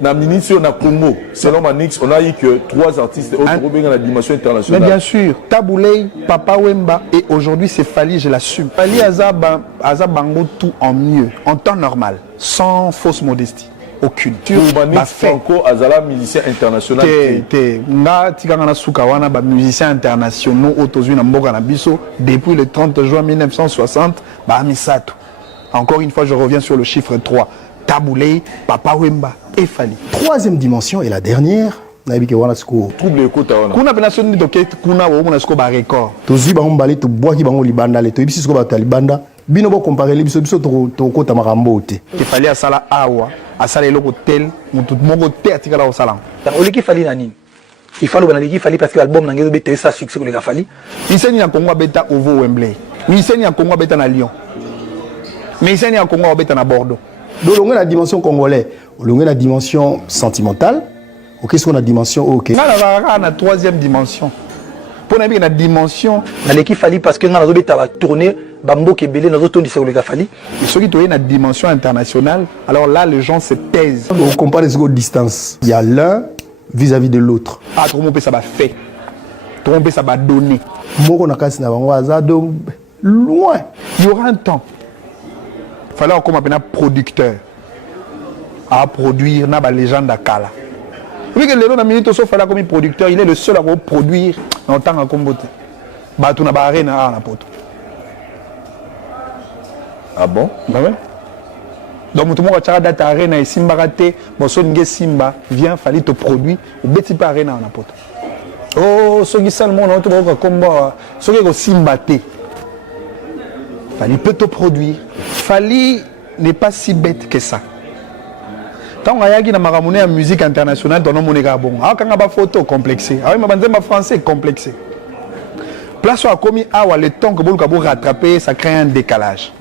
Na Minitio, na Congo, selon Manix, on a eu que 3 artistes autres dans la dimension internationale. Mais bien sûr, Taboulé, Papa Wemba, et aujourd'hui c'est Fali, je l'assume. Fali Azabango tout en mieux, en temps normal, sans fausse modestie. Aucune. Pour Manix Franco, Azala, musicien international. Nga Tikangana Soukawana, musicien international, autozui na mboka na biso, depuis le 30 juin 1960, Misato. Encore une fois, je reviens sur le chiffre 3. Taboulé, Papa Wemba et Fali. Troisième dimension et la dernière. Trouble écoute. Kuna penation ni toke kuna wo mona sko ba record. Tozi ba mbali to boaki bango libanda le to ibisi sko ba talibanda. Bino bo comparer les biso to kota makambo te. Il fallait asala awa, asala eloko tel, mutu moko te atikala o salam. Oleki Fali na nini? Il fallait banaleki Fali parce que l'album na ngezo bete sa succès ko le Fali. Miseni ya Congo beta ovo Wembley. Miseni ya Congo beta na Lyon. Miseni ya Congo beta na Bordeaux. Donc on a la dimension congolaise, on a la dimension sentimentale. Qu'est-ce qu'on a dimension OK. On a la troisième dimension. Pour na la dimension na leki Fali parce que na zo beta va tourner bambo kebele na zo tondi se ko le Fali. Et ceux qui tournent la dimension internationale, alors là les gens se taisent. On compare les distances. Il y a l'un vis-à-vis de l'autre. Ah, tout le monde ça va fait. Tout le monde ça va donner. Moko na kasi na bango azado loin. Il y aura un temps. Il fallait encore un producteur à produire na légende à Kala. Oui que le minute sauf fallait comme producteur, il est le seul à produire en tant que combote. Batu na arena na poto. Ah bon? Bah ouais. Donc tout le monde a date arena et Simba raté, bon son nge Simba vient fallait te produire ou beti pas arena na poto. Oh, ce qui seulement on tout le combat, ce qui Simba té. Fallait peut te produire. Fali n'est pas si bête que ça. Tant qu'il y a une musique internationale, on a un bon. Ah, quand on a une photo complexée. Ah, oui, mais français complexé. Place où a commis le temps que vous rattraper, ça crée un décalage.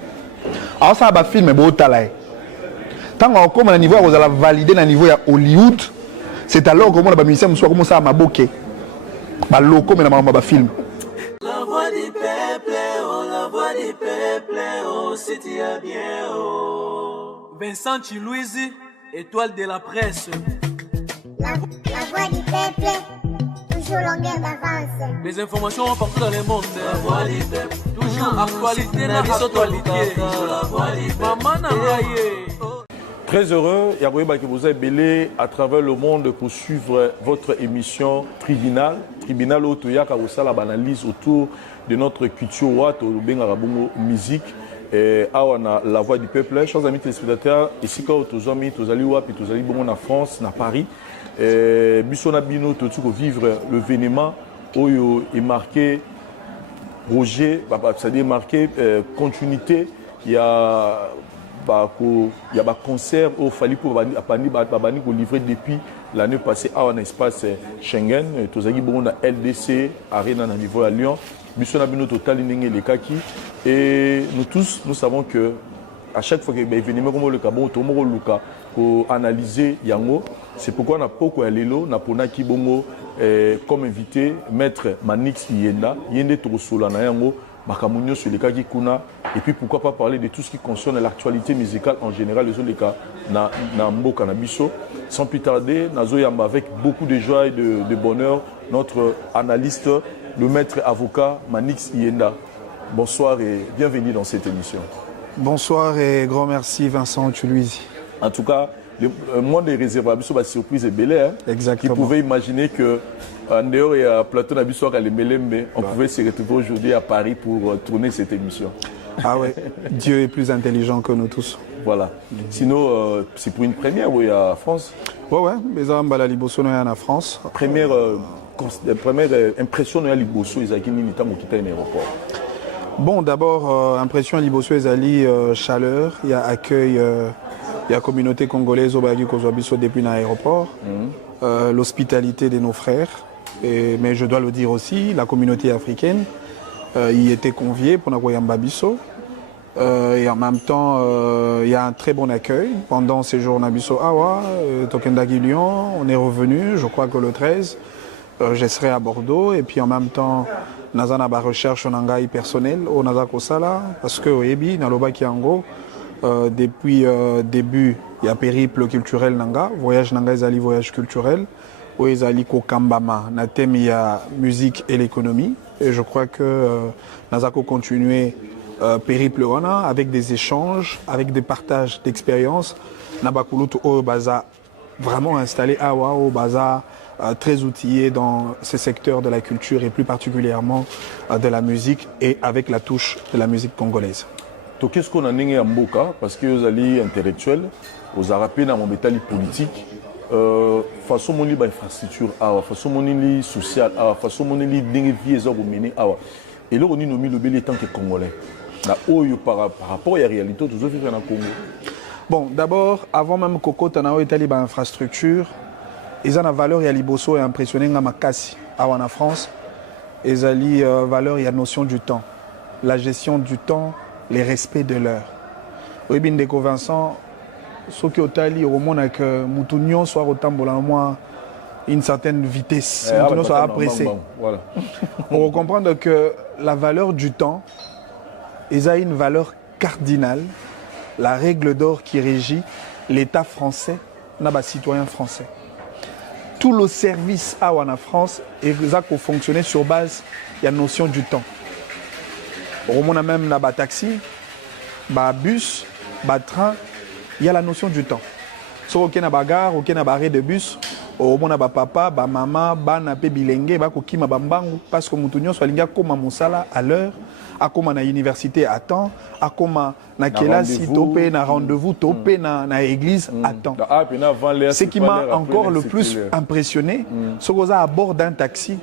Alors ça va film beau talay. Tant qu'on comme à niveau vous allez valider à niveau à Hollywood, c'est alors que on a musicien soit comme ça à maboké. Ba loco mais na film. La voix du peuple, oh la voix du peuple, oh c'est bien oh. Vincent Chilouizi, étoile de la presse. La voix du peuple, toujours longueur d'avance. Les informations partout dans le monde. La voix du peuple, toujours actualité na actualité. La voix du peuple, maman na Très heureux, Yagoïba, que vous avez belé à travers le monde pour suivre votre émission Tribunal. Tribunal où tu as l'analyse autour de notre culture ouate, au Bengarabongo musique. À la voix du peuple. Chers amis téléspectateurs, ici quand vous avez en France, à Paris, Bissona Bino, tu as vivre l'événement où il est marqué projet, c'est-à-dire marqué continuité. Il y a un concert au Fali pour livrer depuis l'année passée à un espace Schengen. Tu as dit LDC, Arena, niveau à Lyon. Et nous tous, nous savons que à chaque fois qu'il y a un événement comme le Gabon, pour analyser Yango, c'est pourquoi on a beaucoup à l'élo, on a Kibongo comme invité, maître Manix Yenda, Yende Torosolana Yango, Makamunyo sur les cas qui kuna, et puis pourquoi pas parler de tout ce qui concerne l'actualité musicale en général, les autres cas, na Mboka na Biso. Sans plus tarder, Nazo Yamba avec beaucoup de joie et de bonheur, notre analyste, le maître avocat Manix Yenda. Bonsoir et bienvenue dans cette émission. Bonsoir et grand merci Vincent Chilouizi. En tout cas, le monde est réservé à la surprise et belle. Hein? Exactement. Qui pouvait imaginer que en dehors et à plateau Nabissoir à Lemelembe, on pouvait se retrouver aujourd'hui à Paris pour tourner cette émission. Ah ouais, Dieu est plus intelligent que nous tous. Voilà. Sinon, c'est pour une première oui, à France. Ouais, mais Ambala Liboso en France. Première impression de Liboso, ils ont quitté l'aéroport. Bon, d'abord, impression Liboso Ezali, chaleur, il y a accueil, il y a communauté congolaise au Bagi Kozoabiso depuis l'aéroport, l'hospitalité de nos frères, mais je dois le dire aussi, la communauté africaine y était conviée pour Nagoyamba Bisso. Et en même temps, il y a un très bon accueil pendant ces jours Nabiso Awa, Tokendagi Lyon, on est revenu, je crois que le 13, je serai à Bordeaux, et puis en même temps, Nazana ba recherche en angai personnel au Nazako Sala, parce que Oebi, Naloba Kiango, depuis début, il y a périple culturel nanga, voyage nanga ezali voyage culturel, où ezali ko kambama, na thème il y a musique et l'économie, et je crois que Nazako continuer périple wana avec des échanges, avec des partages d'expériences, Nabakulutu o baza vraiment installé à Wao baza très outillé dans ces secteurs de la culture et plus particulièrement de la musique et avec la touche de la musique congolaise. To qu'est-ce qu'on a n'engé à Mboka parce que vous allez intellectuels, aux arapes dans mon bétali politique, façon mon libre infrastructure, façon mon libre social, façon mon libre d'envie et mener, et là on y nomme le bel tant que congolais. Là par rapport à la réalité, tout ça fait dans le Congo. Bon, d'abord, avant même Coco Tanao Italie par infrastructure, ils ont la valeur et liboso et impressionné à Makassi, en France, ils ont la valeur et la notion du temps, la gestion du temps. Les respects de l'heure. Oui, bien des Vincent, ce qui est allé au monde que Moutounion soit autant pour une certaine vitesse, Moutounion soit apprécié. Voilà. Pour comprendre que la valeur du temps, ils ont une valeur cardinale, la règle d'or qui régit l'État français, n'a citoyen français. Tout le service en France est fonctionné sur base de la notion du temps. On a même un taxi, un bus, un train, il y a la notion du temps. Si on a une gare, on a un arrêt de bus, on a un papa, un maman, un bilingue, parce que nous sommes comme Moussala à l'heure, à comme à l'université à temps, à comme à classe, topé, à rendez-vous, topé, à l'église à temps. Ce qui m'a encore le plus impressionné, c'est qu'on a à bord d'un taxi,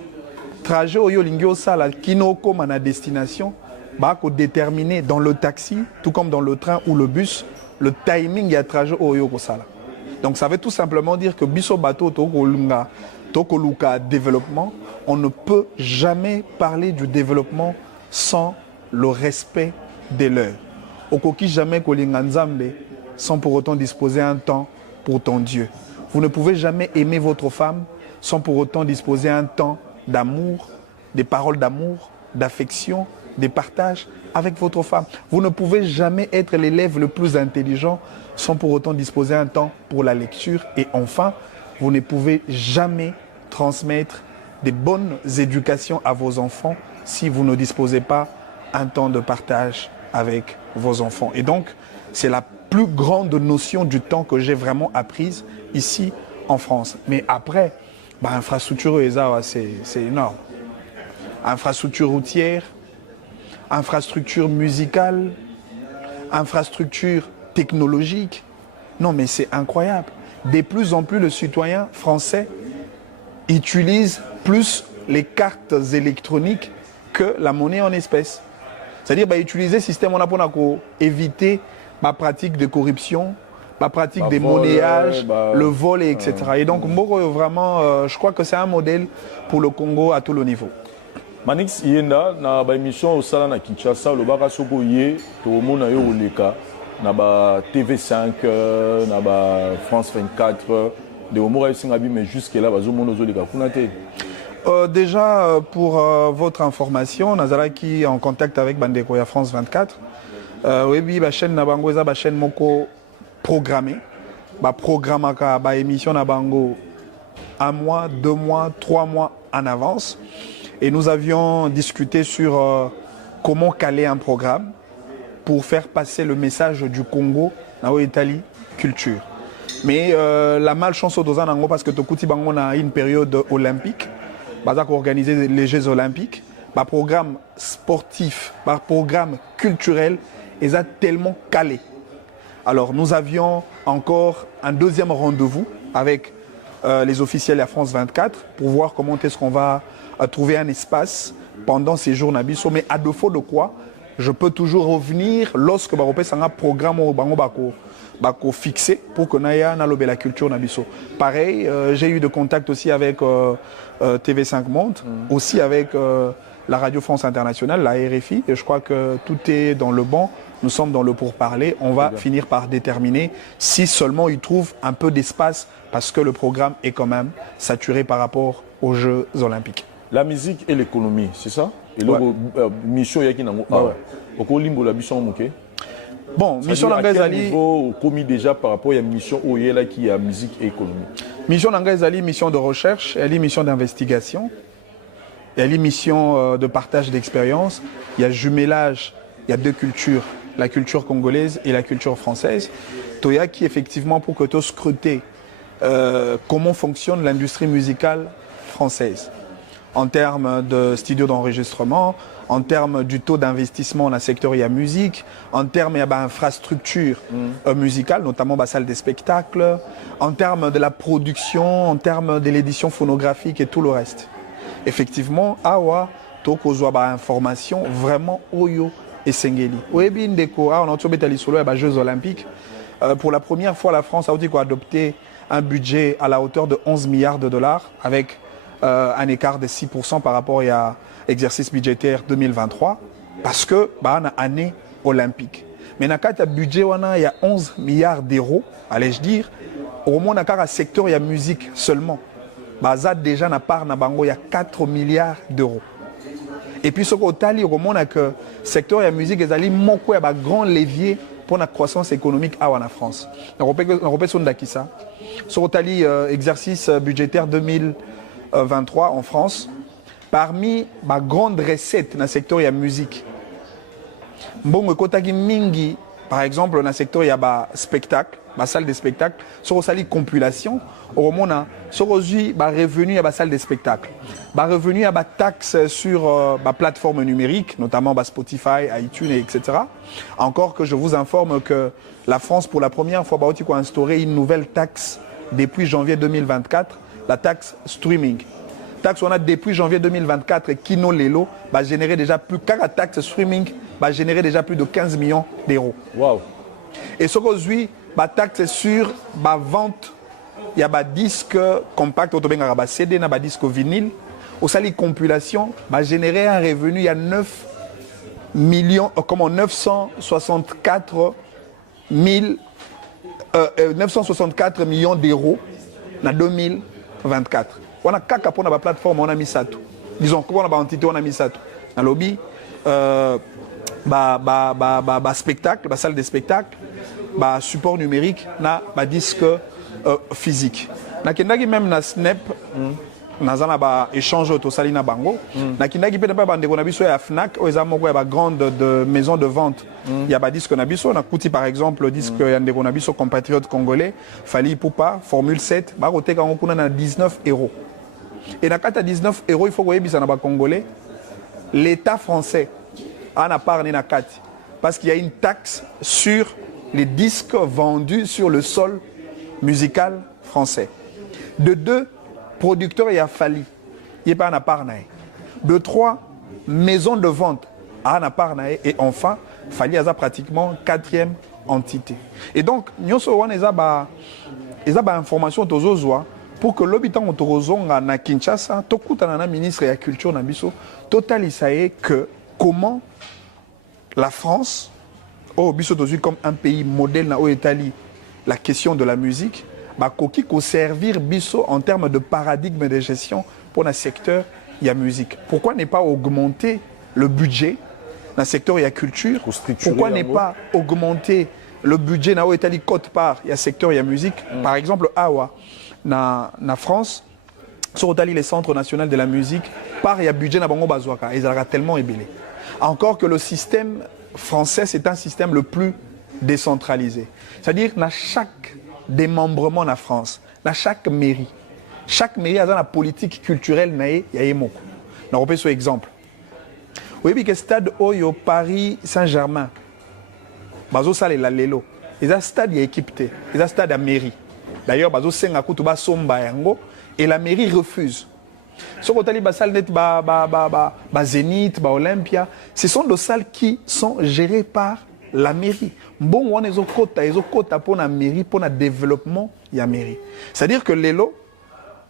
trajet au Yolingio Sala, qui n'a comme à destination. Déterminer dans le taxi, tout comme dans le train ou le bus, le timing et le trajet au Yokosala. Donc ça veut tout simplement dire que Biso Bato Tokoluka développement, on ne peut jamais parler du développement sans le respect des leurs. Okoki jamais Kolinganzambe sans pour autant disposer un temps pour ton Dieu. Vous ne pouvez jamais aimer votre femme sans pour autant disposer un temps d'amour, des paroles d'amour, d'affection, des partages avec votre femme. Vous ne pouvez jamais être l'élève le plus intelligent sans pour autant disposer un temps pour la lecture. Et enfin, vous ne pouvez jamais transmettre des bonnes éducations à vos enfants si vous ne disposez pas un temps de partage avec vos enfants. Et donc, c'est la plus grande notion du temps que j'ai vraiment apprise ici en France. Mais après, l'infrastructure, c'est énorme. Infrastructure routière, infrastructure musicale, infrastructure technologique. Non, mais c'est incroyable. De plus en plus, le citoyen français utilise plus les cartes électroniques que la monnaie en espèces. C'est-à-dire utiliser le système pour éviter ma pratique de corruption, ma pratique des monnayages, le vol, etc. Et donc, vraiment, je crois que c'est un modèle pour le Congo à tout le niveau. Manix Yenda, na ba émission au Sala na Kinshasa, le baka soko yé, to mona yo oleka, na ba TV5, na ba France 24, de omora singabi mais jusque là bazo mono zo leka kunate. Déjà pour votre information, Nazara qui est en contact avec Bandekoya France 24. Oui, la chaîne Nabango est la chaîne moko programmée. Ba programme ba émission Nabango 1 mois, 2 mois, 3 mois en avance. Et nous avions discuté sur comment caler un programme pour faire passer le message du Congo dans l'Italie culture. Mais la malchance au Dozanango parce que Tokuti Bango a une période olympique, Bazak organisé les Jeux olympiques, le programme sportif, le programme culturel, ils ont tellement calé. Alors nous avions encore un deuxième rendez-vous avec les officiels à France 24 pour voir comment est-ce qu'on va trouver un espace pendant ces jours Nabiso. Mais à défaut de quoi, je peux toujours revenir lorsque Baropé a un programme au Bango Bako fixé pour que Naya n'a la culture Nabiso. Pareil, j'ai eu de contact aussi avec TV5 Monde, aussi avec la Radio France Internationale, la RFI, et je crois que tout est dans le bon. Nous sommes dans le pourparler. On va finir par déterminer si seulement ils trouvent un peu d'espace parce que le programme est quand même saturé par rapport aux Jeux Olympiques. La musique et l'économie, c'est ça? Et ouais. mission yaki nango. Bon, mission Nangazali. Niveau commis déjà par rapport à la mission OYELA qui est musique et économie. Mission Nangazali, mission de recherche, elle est mission d'investigation, elle est mission de partage d'expérience. Il y a jumelage, il y a deux cultures, la culture congolaise et la culture française. Toya qui effectivement pour que tu scruter comment fonctionne l'industrie musicale française en termes de studio d'enregistrement, en termes du taux d'investissement dans le secteur de la musique, en termes d'infrastructures musicales, notamment la salle des spectacles, en termes de la production, en termes de l'édition phonographique et tout le reste. Effectivement, awa, tokozwa ba information vraiment oyo et sengeli. Oyebi ndeko, on a trouvé les Jeux Olympiques. Pour la première fois, la France a adopté un budget à la hauteur de 11 milliards de dollars avec un écart de 6% par rapport à l'exercice budgétaire 2023 parce que bah, on a année olympique. Mais dans le budget, il y a 11 milliards d'euros, allais-je dire, au moins dans le secteur, il y a musique seulement. Bah, ça déjà, il y a 4 milliards d'euros. Et puis, ce qu'on a dit, que le secteur de la musique est un grand levier pour la croissance économique en France. On repère ça. Ce qu'on a dit, exercice budgétaire 2023 en France, parmi les grandes recettes dans le secteur de la musique, par exemple, dans le secteur il y a des spectacles, des salles de spectacle, sur les compilations, au moment où il y a revenu à la salle de spectacle, revenu à la taxe sur la plateforme numérique, notamment Spotify, iTunes, etc. Encore que je vous informe que la France, pour la première fois, a instauré une nouvelle taxe depuis janvier 2024, la taxe streaming. Taxe on a depuis janvier 2024 Kino Lelo va générer déjà plus car la taxe streaming va générer déjà plus de 15 millions d'euros. Wow. Et ce qu'aujourd'hui la taxe sur la vente, il y a des disques compacts, des CD, des disques vinyle, au sali compilation va générer un revenu il y a 964 millions d'euros en 2024. On a kaka pour la plateforme, on a mis ça tout. Disons qu'on a une entité, on a mis ça tout. Dans le lobby, spectacle, salle de spectacle, support numérique, na disque physique. Na kendaki même na Snap, na zana ba échange to salina bango. Na kendaki pe na ba ndeko na biso ya Fnac, o ezamoko ya ba grande de maison de vente. Il y a ba disque na biso, na kuti par exemple disque ya ndeko na biso compatriote congolais, Fali Poupa, Formule 7, ba roteka ngokuna na 19 €. Et dans le cas de 19 €, il faut que les Congolais, l'État français en a parlé dans le cas parce qu'il y a une taxe sur les disques vendus sur le sol musical français. De 2, producteurs, il y a Fali, il n'y a pas en parlé. De 3, maisons de vente, en a parlé. Et enfin, Fali a pratiquement 4e entité. Et donc, nous avons des informations pour que l'habitant autorisonga na Kinshasa, tokutana na ministre de la culture na biso, totalisaye que comment la France, biso tozu comme un pays modèle na Italie, la question de la musique, koki ko servir biso en termes de paradigme de gestion pour le secteur de la musique. Pourquoi ne pas augmenter le budget dans le secteur de la culture? Pourquoi ne pas augmenter le budget na Italie côte part il y a secteur de la musique? Par exemple, Awa na France, sur les centres nationaux de la musique, par il y a budget na bango bazwaka, ils ont tellement ébélé. Encore que le système français, c'est un système le plus décentralisé. C'est-à-dire dans chaque démembrement en France, dans chaque mairie a une politique culturelle naé ya yemoko. Na repé sur exemple. Oui, que stade Oyo Paris Saint-Germain. Bazo sale la lelo. Ils ont stade ya équipé, ils ont stade à mairie. D'ailleurs, et la mairie refuse. Ce Zénith, Olympia, ce sont des salles qui sont gérées par la mairie. Bon, on a des quotas pour la mairie, pour le développement de la mairie. C'est-à-dire que les lots,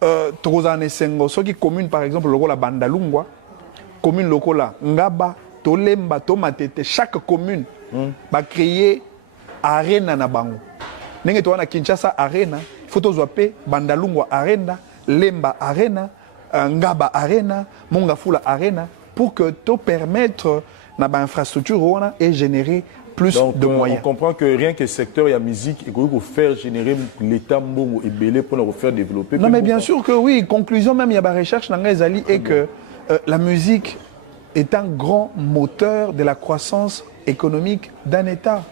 ceux qui communes, par exemple, la Bandalungwa, commune locale, Ngaba, Tolemba, Tomatete, chaque commune va créer arena na bango. Nenge to wana Kinshasa Arena, il faut tozwape Bandalungwa Arena, Lemba Arena, Ngaba Arena, Mongafula Arena pour que to permettre na ba infrastructure wana et générer plus donc, de moyens. On comprend que rien que le secteur, il y a musique, il faut faire générer l'État et belé pour le faire développer. Non, mais bien sûr que oui. Conclusion, même, il y a des recherches dans les alliés et que la musique est un grand moteur de la croissance économique d'un État.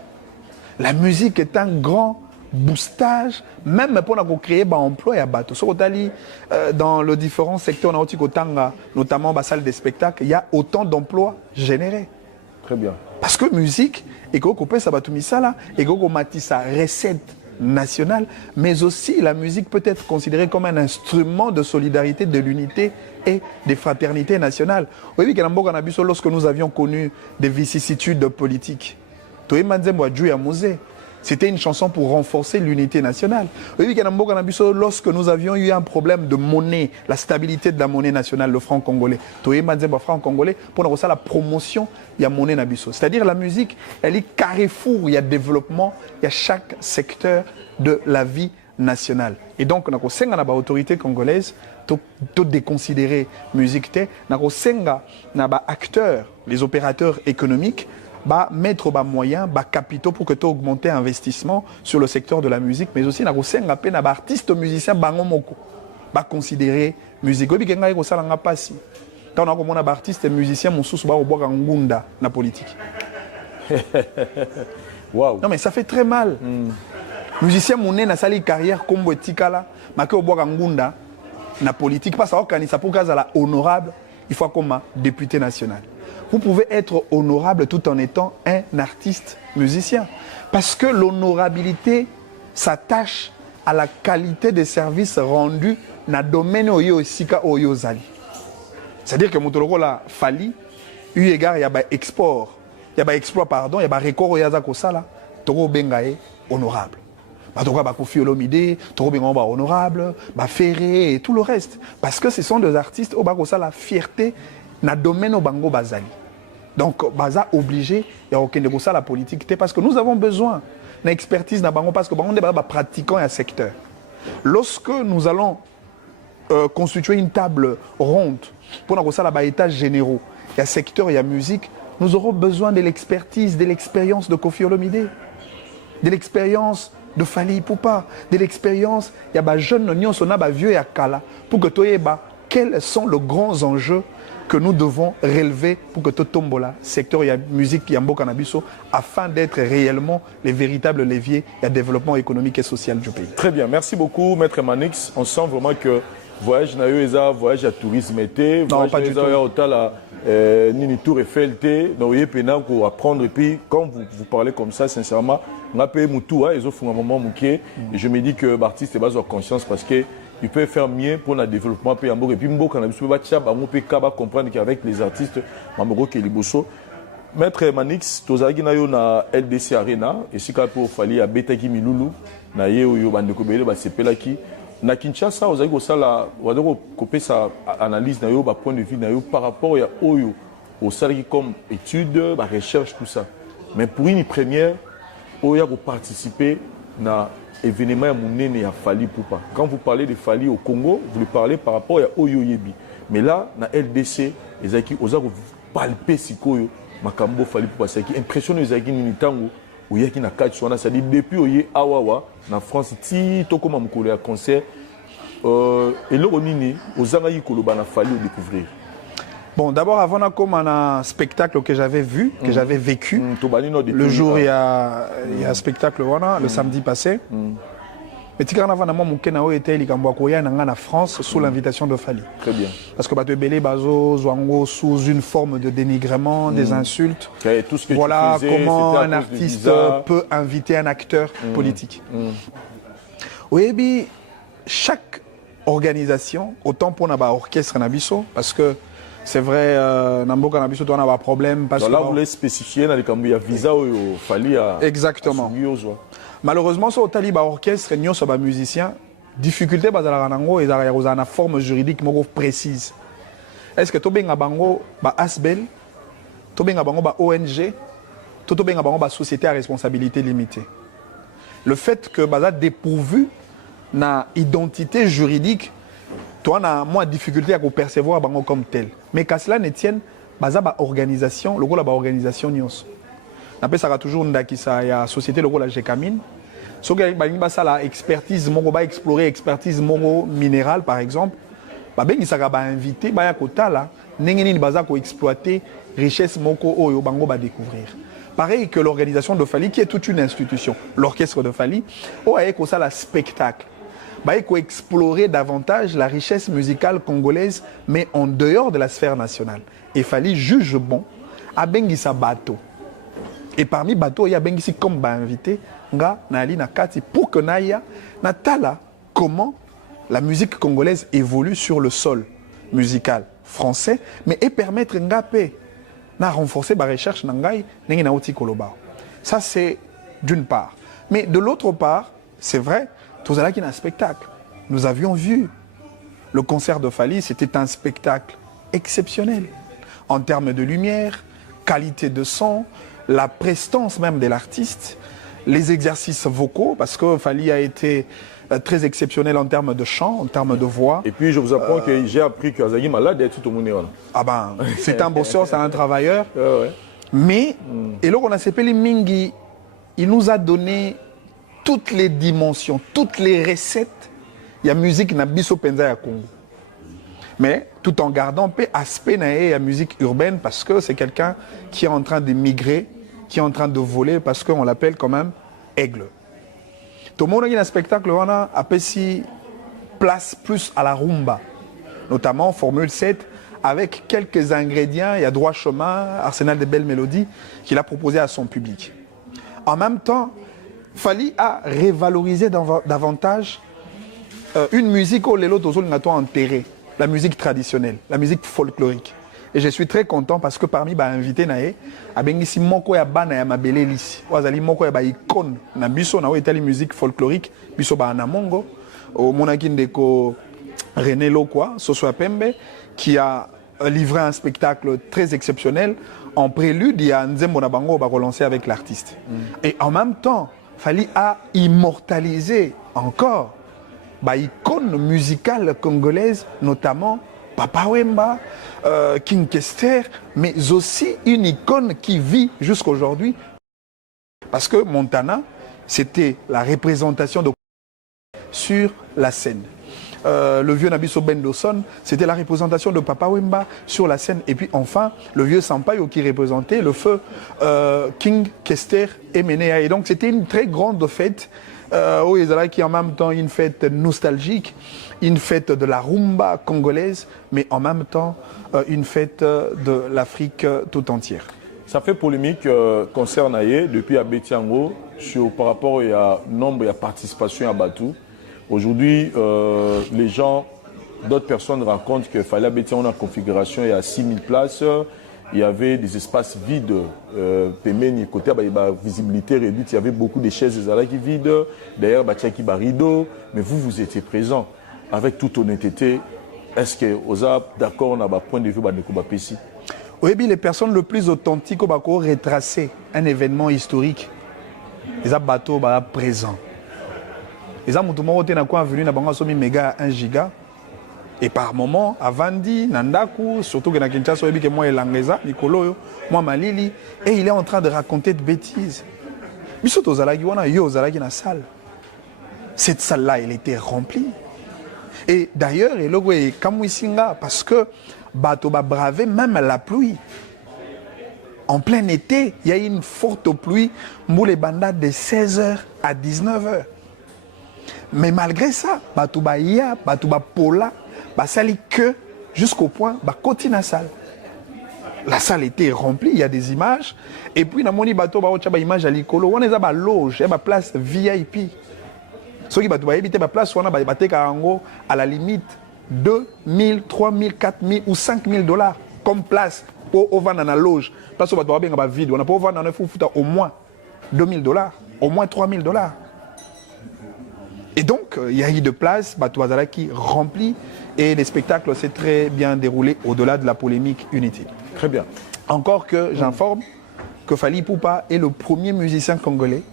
La musique est un grand boostage, même pour créer des emplois et bateau. Dans les différents secteurs, notamment la salle de spectacle, il y a autant d'emplois générés. Très bien. Parce que musique, et que ça va tout ça et que sa recette nationale, mais aussi la musique peut être considérée comme un instrument de solidarité, de l'unité et des fraternités nationales. Oui, lorsque nous avions connu des vicissitudes politiques, c'était une chanson pour renforcer l'unité nationale. Lorsque nous avions eu un problème de monnaie, la stabilité de la monnaie nationale, le franc congolais, franc congolais pour la promotion de la monnaie nabiso. C'est-à-dire la musique, elle est carrefour, il y a développement, il y a chaque secteur de la vie nationale. Et donc, nous avons l'autorité congolaise de déconsidérer la musique, nous avons acteurs, les opérateurs économiques, mettre des moyens, des capitaux pour que tu augmentes l'investissement sur le secteur de la musique, mais aussi des artistes musiciens qui considérer la musique. Quand on a des artistes musiciens, on a ngunda na politique. Wow. Non, mais ça fait très mal. Musicien, mon na sali carrière comme etikala, mais que on ngunda na politique, parce que pour la honorable, il faut comme député national. Vous pouvez être honorable tout en étant un artiste musicien. Parce que l'honorabilité s'attache à la qualité des services rendus dans le domaine oyo sika oyo zali. C'est-à-dire que Motoloko la fali, eu égard il y a export, il y a exploit pardon, il y a record oyo zako sala, toko bengae honorable. Toko ba Koffi Olomide, toko bengae honorable, ba Ferré et tout le reste. Parce que ce sont des artistes au bako sala fierté dans le domaine au bango bazali. Donc, baza obligé, il y a aucun de ça la politique, parce que nous avons besoin d'une expertise dans bango, parce que bango est pratiquant un secteur. Lorsque nous allons constituer une table ronde pour nous ça la états généraux, il y a secteur, il y a musique, nous aurons besoin de l'expertise, de l'expérience de Koffi Olomide, de l'expérience de Fally Ipupa, de l'expérience, il y a des jeunes, il y a vieux et à Kala, pour que tu aies quels sont les grands enjeux que nous devons relever pour que tout tombe là, secteur, il y a musique, il y a un cannabis, afin d'être réellement les véritables leviers de développement économique et social du pays. Très bien, merci beaucoup, Maître Manix. On sent vraiment que voyage na voyage à tourisme été, non, pas du tout. Nini Tour Eiffel, donc il y a pénal pour apprendre et puis quand vous parlez comme ça, sincèrement, on a payé Moutou, ils ont fait un moment mouqué et je me dis que l'artiste est basé en conscience parce que il peut faire mieux pour le développement pays et puis Mbo quand on peut comprendre qu'avec les artistes Mamoro Keliboso Maître Manix tozaki na yo na LDC Arena et si ka pour fali ya betaki milulu na ye oyo bandeko bele ba sepelaki na Kinshasa ozaki ko sala wadoko koper sa analyse na yo ba point de vue na yo par rapport ya oyo au salaki comme étude ba recherche tout ça mais pour une première oya ko participer na événement ya munene ya Fally Ipupa. Quand vous parlez de Fally au Congo, vous le parlez par rapport à Oyo Yebi. Mais là, na LDC, ezaki ozako palper sikoyo makambo Fally Ipupa, c'est qui impressionne ezaki ni tango ou yaki na catch wana, ça dit depuis oye awawa na France ti to comme mukolo ya concert et le nini ozanga yikoloba na Fally au découvrir. Bon, d'abord, avant un spectacle que j'avais vu, que j'avais vécu, le jour il y a un spectacle le samedi passé. Mais tu avant mon kenao était en France sous l'invitation de Fally. Très bien. Parce que Bato Belé Bazo Zwango sous une forme de dénigrement, des insultes. Tout ce que voilà tu faisais, comment un artiste peut inviter un acteur politique. Oui, chaque organisation, autant pour un orchestre Nabiso, parce que c'est vrai, Namboka Nabiso doit avoir un problème. Parce que là, vous voulez spécifier dans les camps, il y a visa où il fallait. Exactement. Malheureusement, sur le Taliba orchestre, nous sommes musiciens. Difficulté, parce que il y a une forme juridique précise. Est-ce que tu as bango ASBEL, tu as bango ONG, tu as bango société à responsabilité limitée. Le fait que tu dépourvu na identité juridique, tu as moins de difficulté à percevoir bango comme tel. Mais qu'à cela ne tienne, baza ba organisation, le rôle ba organisation nyos. napesaka toujours ndakisa ya société lokola Jekamine soki balingi basala expertise moko baexplore expertise moko minérale par exemple babengisaka bainvité baya kotala ndenge nini baza koexploiter richesse moko oyo bango badécouvrir. Pareil que l'organisation de Fali, qui est toute une institution, l'orchestre de Fali, oyo aye kosala spectacle baye koexplorer davantage la richesse musicale congolaise mais en dehors de la sphère nationale. Et Fali juge bon abengisa bateau. Et parmi bateau, il y a bengisi comme invité nga nali na kati pour que naya natala comment la musique congolaise évolue sur le sol musical français, mais et permettre ngape na renforcer la recherche nangai nengi na oti koloba. Ça c'est d'une part. Mais de l'autre part, c'est vrai, tout ça là qui est un spectacle. Nous avions vu le concert de Fali, c'était un spectacle exceptionnel en termes de lumière, qualité de son, la prestance même de l'artiste, les exercices vocaux, parce que Fali a été très exceptionnel en termes de chant, en termes de voix. Et puis je vous apprends que j'ai appris que Azagi malade est tout au monde. Ah ben, c'est un bosseur, c'est un travailleur. Ouais. Mais, et là on a s'appelé Mingi, il nous a donné toutes les dimensions, toutes les recettes. Il y a musique na biso penza ya Congo. Mais tout en gardant peu aspect na la musique urbaine parce que c'est quelqu'un qui est en train de migrer, qui est en train de voler parce qu'on l'appelle quand même aigle. Tout le monde a un spectacle on a apprécié place plus à la rumba, notamment Formule 7 avec quelques ingrédients, il y a droit chemin, arsenal de belles mélodies qu'il a proposé à son public. En même temps, Fali a révalorisé davantage une musique où les autres ont enterré, la musique traditionnelle, la musique folklorique. Et je suis très content parce que parmi les invités, il y a moko ya bana ya mabele lisi. Wazali moko ya ba icône na biso na itali musique folklorique, biso ba na mongo, au monaki ndeko René Lokwa, Soswa Pembe, qui a livré un spectacle très exceptionnel. En prélude, il y a Nzembo Nabango va relancer avec l'artiste. Et en même temps, Fali a immortalisé encore bah, icône musicale congolaise, notamment Papa Wemba, King Kester, mais aussi une icône qui vit jusqu'aujourd'hui. Parce que Montana, c'était la représentation de sur la scène. Le vieux Nabiso Bendoson, c'était la représentation de Papa Wemba sur la scène. Et puis enfin, le vieux Sampaio qui représentait le feu King Kester et Menea. Et donc c'était une très grande fête. Qui en même temps une fête nostalgique, une fête de la rumba congolaise, mais en même temps une fête de l'Afrique tout entière. Ça fait polémique concernant depuis à Betiango par rapport à nombre de participation à Batou. Aujourd'hui, les gens, d'autres personnes racontent qu'il fallait à Betiango une configuration, il y a 6000 places. Il y avait des espaces vides, côté visibilité réduite, il y avait beaucoup de chaises qui vides, d'ailleurs Batiaki Barido, mais vous étiez présent. Avec toute honnêteté, est-ce que vous êtes d'accord on a un point de vue de ici? Oui, les personnes les plus authentiques ont retracé un événement historique. Les bateaux présents. Les gens qui sont venus à méga 1 giga. Et par moment, à Vandi, Nandaku, surtout que dans Kinshasa, moi, Langeza, Nicolo, moi, Malili, et il est en train de raconter de bêtises. Mais surtout, il la salle. Cette salle-là, elle était remplie. Et d'ailleurs, il y a Kamwisinga, parce que Bato va braver même la pluie. En plein été, il y a eu une forte pluie, les bandas de 16h à 19h. Mais malgré ça, Bato Bahia, Bato Pola, sali que jusqu'au point continue la salle. La salle était remplie, il y a des images. Et puis, dans mon bateau, il y a des images à l'icolo. On a une loge, il y a une place VIP. Ceux qui ont évité la place, on a à la limite 2 000, 3 000, 4 000 ou 5 000 $ comme place pour vendre dans la loge. Place où on a vide. On a pas vendre au moins 2 000 $, au moins 3 000 $. Et donc, il y a eu de place, Batouazala qui remplit, et les spectacles s'est très bien déroulé au-delà de la polémique inutile. Très bien. Encore que j'informe que Fali Poupa est le premier musicien congolais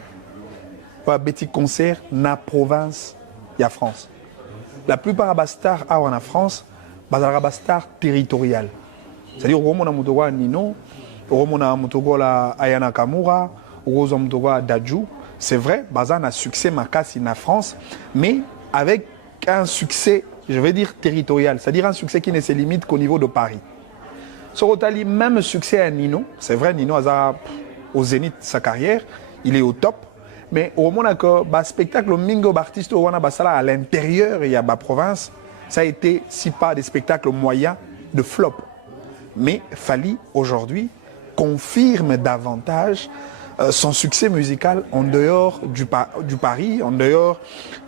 pour un petit concert dans la province de France. La plupart des stars en France, sont des stars territoriales. C'est-à-dire, au moment où on a Nino, Romona Mutogola Ayana Kamura, Rosa Mutogola Daju. C'est vrai, Bazan a succès Makassi en France, mais avec un succès, je vais dire territorial, c'est-à-dire un succès qui ne se limite qu'au niveau de Paris. Sorotali, même succès à Nino, c'est vrai, Nino a au zénith de sa carrière, il est au top, mais au moment où le spectacle mingo artiste à l'intérieur et à la province, ça a été si pas des spectacles moyens de flop. Mais Fally aujourd'hui confirme davantage son succès musical en dehors du Paris, en dehors,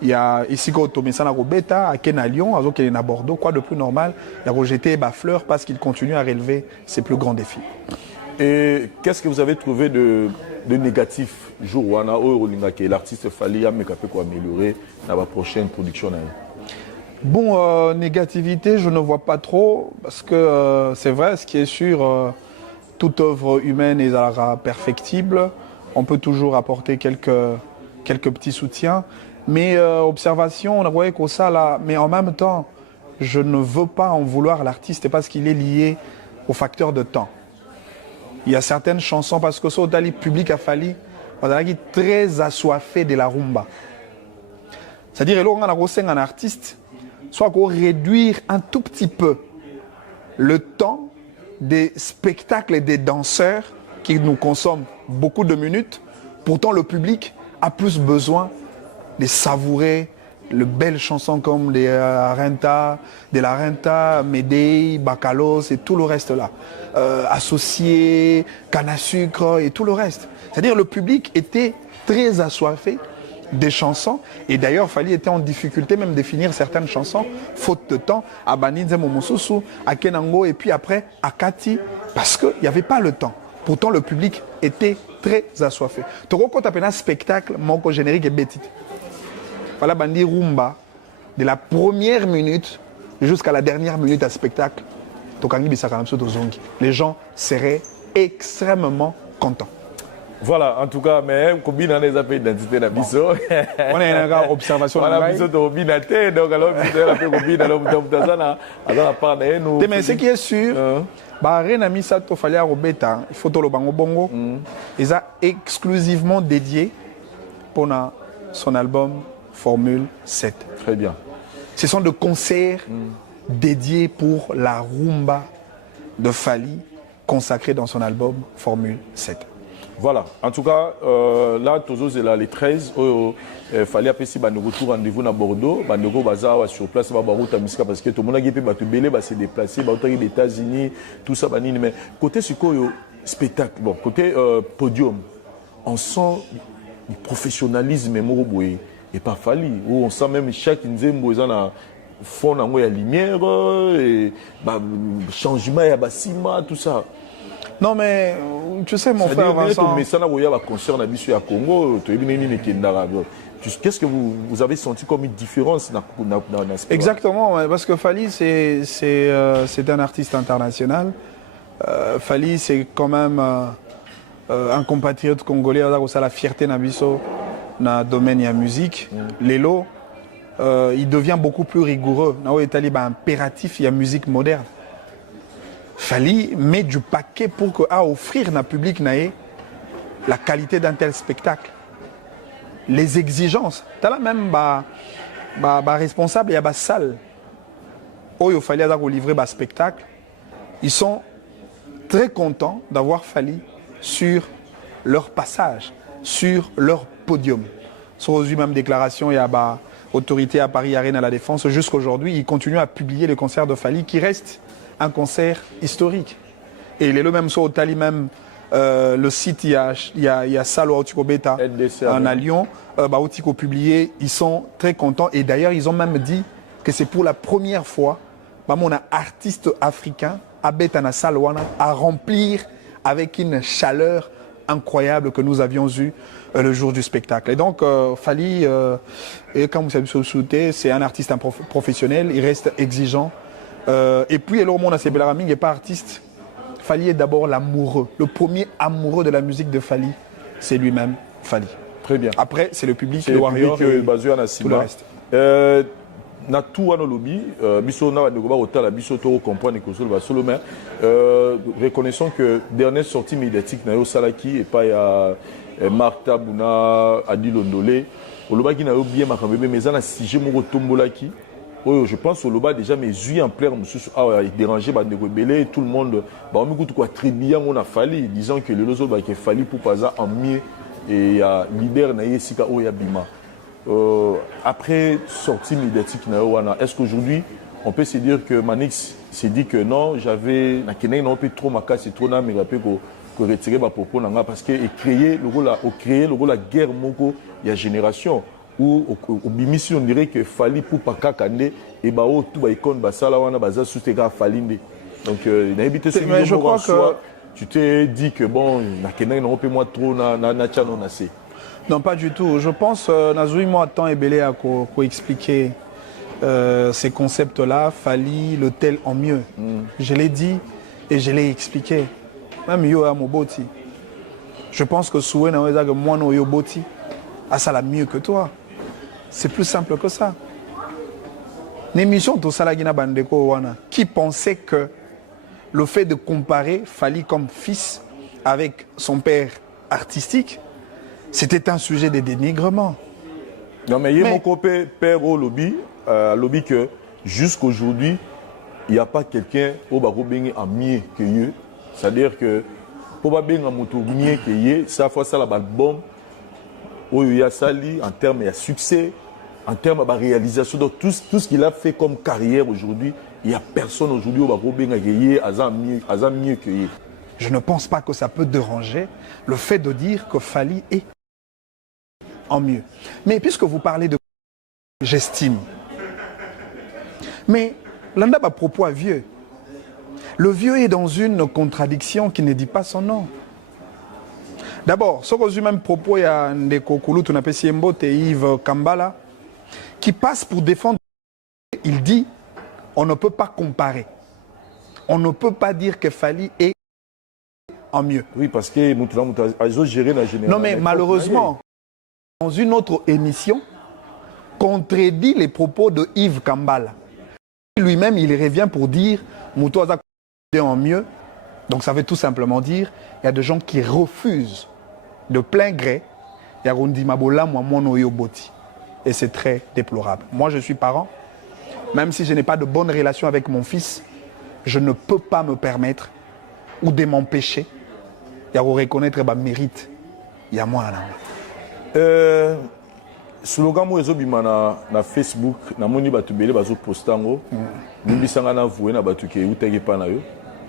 il y a ici quand Tomé Robeta, à Ken à Lyon, à Bordeaux, quoi de plus normal, il a rejeté Bafleur parce qu'il continue à relever ses plus grands défis. Et qu'est-ce que vous avez trouvé de négatif jour où l'artiste Fally a améliorer dans la prochaine production? Bon, négativité, je ne vois pas trop, parce que c'est vrai, ce qui est sûr, toute œuvre humaine est perfectible. On peut toujours apporter quelques petits soutiens. Mais observation, on a voyé que ça là, mais en même temps, je ne veux pas en vouloir à l'artiste parce qu'il est lié au facteur de temps. Il y a certaines chansons, parce que ça, le public a Fally, on est très assoiffé de la rumba. C'est-à-dire, on a un artiste, soit qu'on réduire un tout petit peu le temps des spectacles et des danseurs qui nous consomment beaucoup de minutes. Pourtant, le public a plus besoin de savourer les belles chansons comme de la Renta, Médée, Bacalos et tout le reste là. Associé, canne à sucre et tout le reste. C'est-à-dire le public était très assoiffé des chansons. Et d'ailleurs, Fally était en difficulté même de finir certaines chansons, faute de temps, à Baninze Momosusu, à Kenango et puis après à Kati, parce qu'il n'y avait pas le temps. Pourtant, le public était très assoiffé. Tu vois, quand tu as un spectacle, mon générique est bêtise. Voilà, Bandi Rumba, de la première minute jusqu'à la dernière minute à spectacle, les gens seraient extrêmement contents. Voilà, en tout cas, mais combien d'années a fait d'identité dans Bisso? On a une observation. Voilà, Bisso de Robinate, donc alors Bisso a fait combien d'années? Mais ce qui est sûr, Rien mis ça to Fally Robeta, il faut le bango bongo. Et ça exclusivement dédié pour son album Formule 7. Très bien. Ce sont des concerts dédiés pour la rumba de Fally consacrée dans son album Formule 7. Voilà, en tout cas, là, tous les 13, il fallait appeler si nous retour rendez-vous à Bordeaux, nous bazar sur place, parce que tout le monde a pu se déplacer, les États-Unis, tout ça. Mais côté spectacle, bon, côté podium, on sent le professionnalisme et pas Fally, où on sent même chaque nzembo fond dans la lumière, et changement, et tout ça. Non mais tu sais mon frère Vincent. Qu'est-ce que vous avez senti comme une différence dans ce Exactement, parce que Fally c'est un artiste international. Fally c'est quand même un compatriote congolais qui a la fierté dans le domaine de la musique. Lelo, il devient beaucoup plus rigoureux. Il y a impératif, il y a musique moderne. Fally met du paquet pour offrir à public la qualité d'un tel spectacle. Les exigences. Tu as même responsable, il y a une salle où il fallait livrer un spectacle. Ils sont très contents d'avoir Fally sur leur passage, sur leur podium. Sur une même déclaration, il y a une autorité à Paris Arène à la Défense. Jusqu'aujourd'hui, ils continuent à publier les concerts de Fally qui restent un concert historique. Et il est le même sur Otali même le site, il y a Salo Autikobeta en Lyon, Bautiko publié, ils sont très contents et d'ailleurs ils ont même dit que c'est pour la première fois mon artiste africain Abetana Salwana à remplir avec une chaleur incroyable que nous avions eue le jour du spectacle. Et donc Fally, comme vous avez souhaité, c'est un artiste professionnel, il reste exigeant. Et puis, alors, mon Asebelaraming n'est pas artiste. Fally est d'abord l'amoureux. Le premier amoureux de la musique de Fally, c'est lui-même, Fally. Très bien. Après, c'est le public, le warrior, public, et tout le reste. na tout wana lobby biso na bandeko bakotala biso to comprendre kozolo basolo mais reconnaissons que dernière sortie médiatique na yo salaki et pas ya Martha Bouna Adi Londolé olobaki na yo bien makambo mais za na sujet moko tombolaki oyo je pense oloba déjà mes yeux en plein mususu a dérangé bandeko belé tout le monde ba mi kutu ko attribuer on a fallu disant que le lozo ba ke fallu pour pas en mieux et ya leader na yesika oya bima. Après sortie médiatique, est-ce qu'aujourd'hui on peut se dire que Manix s'est dit que non, j'avais trop ma casse et trop n'a mais rappelé que retirer ma propos parce que créer le rôle la guerre moko il y a génération où au bimisi on dirait que fallait pour pas kakande et bah tout ba icône ba sala wana baza soutega falinde donc mais je crois que tu t'es dit que bon na kenai non peut moi trop na chano na c'est. Non, pas du tout. Je pense que Nazoui moi temps et belé à expliquer ces concepts-là, Fali, le tel en mieux. Je l'ai dit et je l'ai expliqué. Même yo a moboti. Je pense que Soué n'a pas que moi no yo boti, a ça la mieux que toi. C'est plus simple que ça. L'émission de Salagina Bandeko wana qui pensait que le fait de comparer Fali comme fils avec son père artistique, c'était un sujet de dénigrement. Non, mais il y a mon copain père au lobby, lobby que jusqu'aujourd'hui, il n'y a pas quelqu'un au Barobeng en mieux que eux. C'est-à-dire que pour Barobeng en moto mieux que eux, ça fois ça la bombe, où il y a sali en termes de succès, en termes de réalisation. Donc tout ce qu'il a fait comme carrière aujourd'hui, il n'y a personne aujourd'hui au Barobeng à mieux que eux. Je ne pense pas que ça peut déranger le fait de dire que Fali est en mieux. Mais puisque vous parlez de j'estime. Mais l'anda a propos à vieux. Le vieux est dans une contradiction qui ne dit pas son nom. D'abord, ce que même propos, il y a Ndeko Koulou, on appelle Siembo, et Yves Kambala, qui passe pour défendre. Il dit, on ne peut pas comparer. On ne peut pas dire que Fali est en mieux. Oui, parce que nous avons géré la génération. Non, mais malheureusement, dans une autre émission, contredit les propos de Yves Kambala. Lui-même, il revient pour dire Moutouaza est en mieux. Donc ça veut tout simplement dire il y a des gens qui refusent de plein gré. Il y a Rondi Mabola, moi, mon Oyoboti. Et c'est très déplorable. Moi, je suis parent. Même si je n'ai pas de bonne relation avec mon fils, je ne peux pas me permettre ou de m'empêcher. Il y a reconnaître ma mérite. Il y a moi. Slogan mo ezobima na Facebook na moni batu belé bazo postango nimbisanga na voué na batu ke uteke pa na yo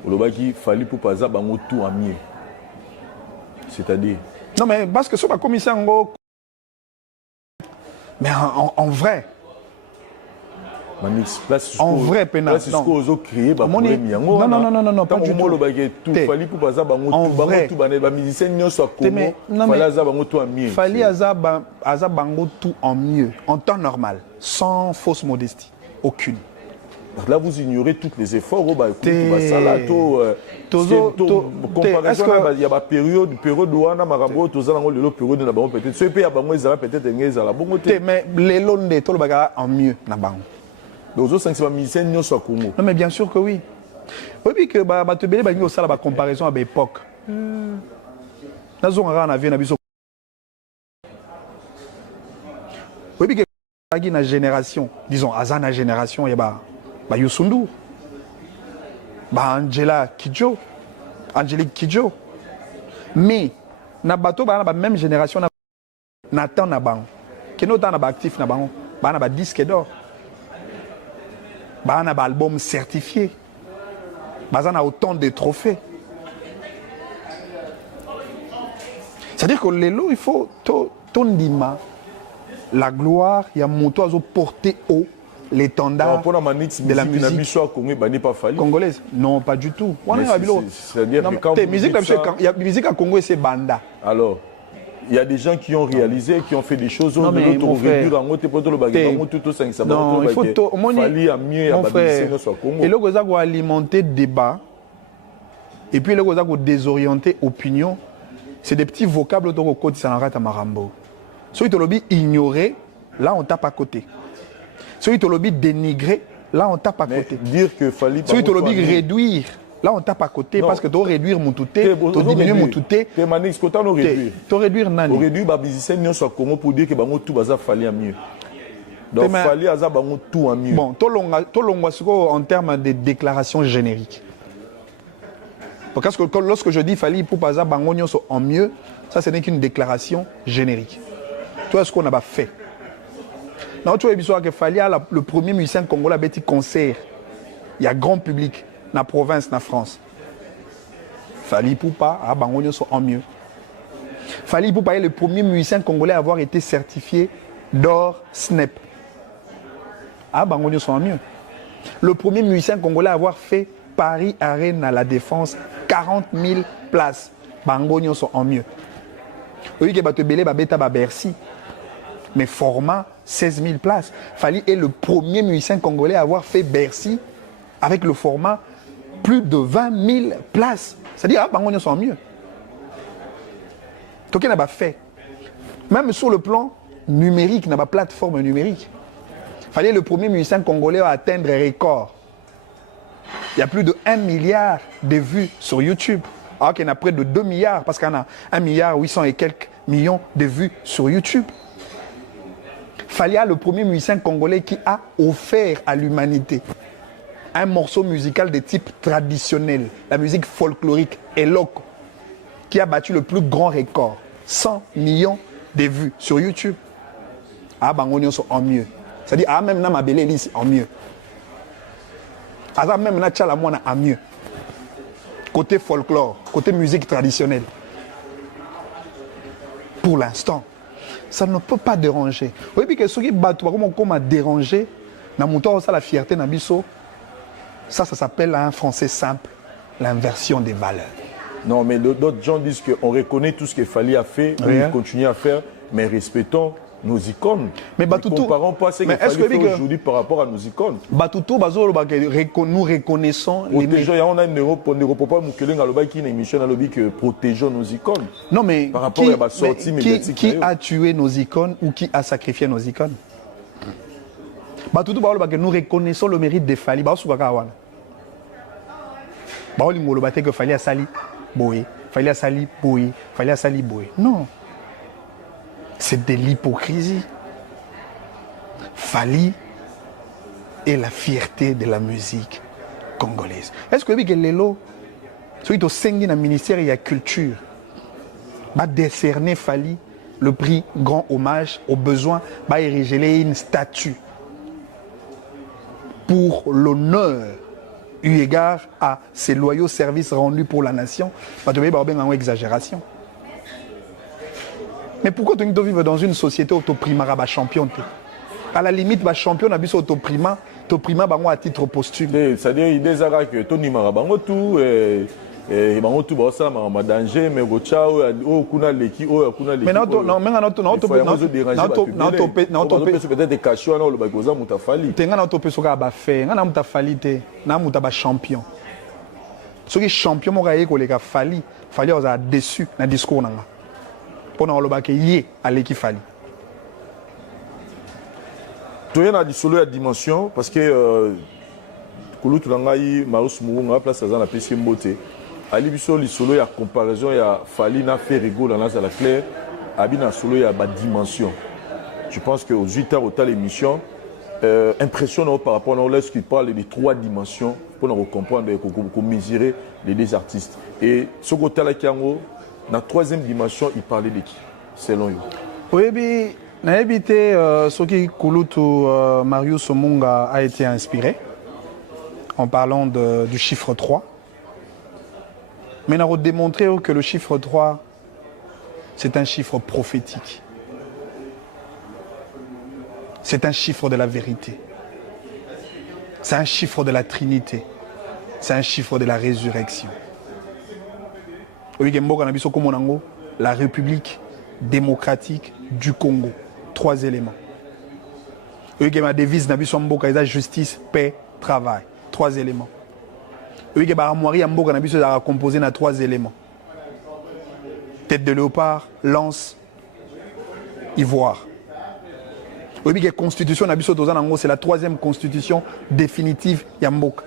olobaki fali pour pas bango tout ami c'est-à-dire non mais parce que sur la commission mais en vrai Manix place en vrai pénal non ozo créer ba problème yango non pas du tout olobaki tout fali pour pas bango tout bango ba musicien nyonso akomo fali aza bango tout ami fali aza bango tout en mieux en temps normal sans fausse modestie aucune. Là, vous ignorez tous les efforts. Il y a une période où on a peut-être ce pays a peut-être mais les longs de tout le bagage en mieux. Non, mais bien sûr que oui. Oui, que tu as ça la comparaison à l'époque. Oui, que la génération, disons, à la génération, il y a Youssou, Angélique Kidjo. Mais, na bato ba na même génération na temps na bango. Keno ta na ba actif na bango, ba na ba disque d'or. Ba na ba album certifié. Ba na autant de trophées. C'est-à-dire que les lots il faut ton dima la gloire, il y a mon toit porté haut l'étendard de la musique congolaise. Non, pas du tout. C'est-à-dire que quand il y a musique à Congo et c'est Banda. Alors, il y a des gens qui ont réalisé, qui ont fait des choses. Non, mais mon frère, non, il faut mon frère, et là, vous avez alimenté débat, et puis là, vous avez désorienté opinion. C'est des petits vocables autour de ça n'arrête à Marambo. Ceux qui te l'ont ignoré, là, on tape à côté. Celui qui lobby dénigrer, là on tape à Mais côté. dire que Fali Celui qui lobby réduire, là on tape à côté Non. parce que tu réduire mon touté, tu diminuer mon touté. Tu manix côté on réduire. Tu réduire nani. On réduit ba musicien nyonso soit Congo pour dire que bango tout baza Fali a mieux. Donc Fali aza bango tout en mieux. Bon, tolongwa siko en termes de déclarations génériques. Parce que lorsque je dis Fali pour baza bango nyonso en mieux, ça ce n'est qu'une déclaration générique. Toi ce qu'on a pas fait. Non, tu vois l'histoire que Fali a le premier musicien congolais a petit concert. Il y a grand public dans la province, dans la France. Fali Poupa a bango nyonso en mieux. Fali Poupa est le premier musicien congolais à avoir été certifié d'or SNEP. Ah, bango nyonso en mieux. Le premier musicien congolais à avoir fait Paris Arène à la Défense, 40 000 places. Bango nyonso en mieux. Oui, que bato belé babeta ba Bercy. Mais format 16 000 places. Fali est le premier musicien congolais à avoir fait Bercy avec le format plus de 20 000 places. C'est-à-dire, ah, bango nyonso en mieux. Toké n'a pas fait. Même sur le plan numérique, n'a pas plateforme numérique. Fallait le premier musicien congolais à atteindre un record. Il y a plus de 1 milliard de vues sur YouTube. Alors qu'il y en a près de 2 milliards, parce qu'il y en a 1 milliard 800 et quelques millions de vues sur YouTube. Falia, le premier musicien congolais qui a offert à l'humanité un morceau musical de type traditionnel, la musique folklorique, Eloko, qui a battu le plus grand record, 100 millions de vues sur YouTube. Ah, bangonio sont en mieux. C'est-à-dire, ah, même na Mabele Elis en mieux. Ah, même na Tchalamouana en mieux. Côté folklore, côté musique traditionnelle. Pour l'instant, ça ne peut pas déranger. Oui, puis que ceux qui battent, comme a dérangé, na mouton ça la fierté na biso. Ça s'appelle en français simple l'inversion des valeurs. Non, mais d'autres gens disent qu'on reconnaît tout ce que Fali a fait, on continue à faire, mais respectons nos icônes. Mais ne comparons pas ce que Fali fait aujourd'hui par rapport à nos icônes. Batuto, nous reconnaissons les gens. On a une Europe, qui une émission que protégeons nos icônes. Non, mais par rapport à la sortie médiatique. Qui a tué nos icônes ou qui a sacrifié nos icônes? Batuto, nous reconnaissons le mérite de Fali. Que Fali a sali boé, Fali a sali boé, Fali a sali boé. Non. C'est de l'hypocrisie. Fali est la fierté de la musique congolaise. Est-ce que Lelo, celui qui est au ministère de la Culture, va décerner Fali le prix Grand Hommage aux besoins, va ériger une statue pour l'honneur eu égard à ses loyaux services rendus pour la nation? Va te une exagération. Mais pourquoi tu vivre dans une société autoprimara ba champion? À la limite, ba champion a bis autoprima, autoprima bango à titre posthume. C'est-à-dire il désara que Tony Marabango tout et bango tout ba ça ma danger mais go chao o kuna leki o kuna leki. Mais non mais peut-être des cachons na le bagoza mutafali. Tenga na topé soka ba fait, na mutafali te, na mutaba champion. Ce qui champion mo ka yeko le ka Fali on a déçu na discours nanga. Pendant le bac yé à l'équipe Fali. Tu as dit solo la dimension parce que Kouloutou Langaï, Maus Mounga, place à la PC Mbote. Ali Bisso, li solo ya comparaison ya Fali na fait rigolo dans la claire. Abina solo ya ba dimension. Je pense que aux 8 heures au tal émission, impressionnant par rapport à lorsqu'il parle des 3 dimensions pour nous comprendre et pour mesurer les 2 artistes. Et ce côté là qui en dans la 3e dimension, il parlait de qui, selon vous? Oui, bien, n'a évité ce qui Kouloutou Marius Omunga a été inspiré en parlant du chiffre 3. Mais nous avons démontré que le chiffre 3, c'est un chiffre prophétique. C'est un chiffre de la vérité. C'est un chiffre de la Trinité. C'est un chiffre de la résurrection. La République démocratique du Congo. 3 éléments. Ma devise, justice, paix, travail. 3 éléments. Composé de 3 éléments. Tête de léopard, lance, ivoire. Oui, la constitution c'est la 3e constitution définitive Yamboka.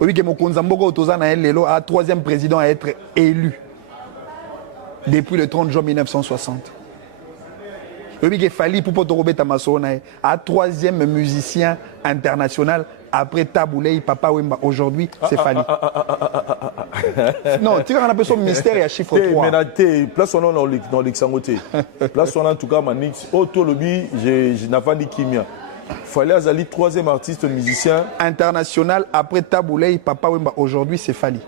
Oui, que Mokonza Mboka Otozana est le 3e président à être élu depuis le 30 juin 1960. Oui, que Fali Poupoto Robeta Masona est 3e musicien international après Taboulay, Papa Wemba. Aujourd'hui, c'est Fali. Non, tu as un peu son mystère et à chiffre 3. Mais place on dans l'exangoté. Place on en tout cas Manix. Autolobby, je n'ai pas dit Kimia. Fallait Azali, 3e artiste musicien international après Taboulay, Papa Wemba. Aujourd'hui, c'est Fali.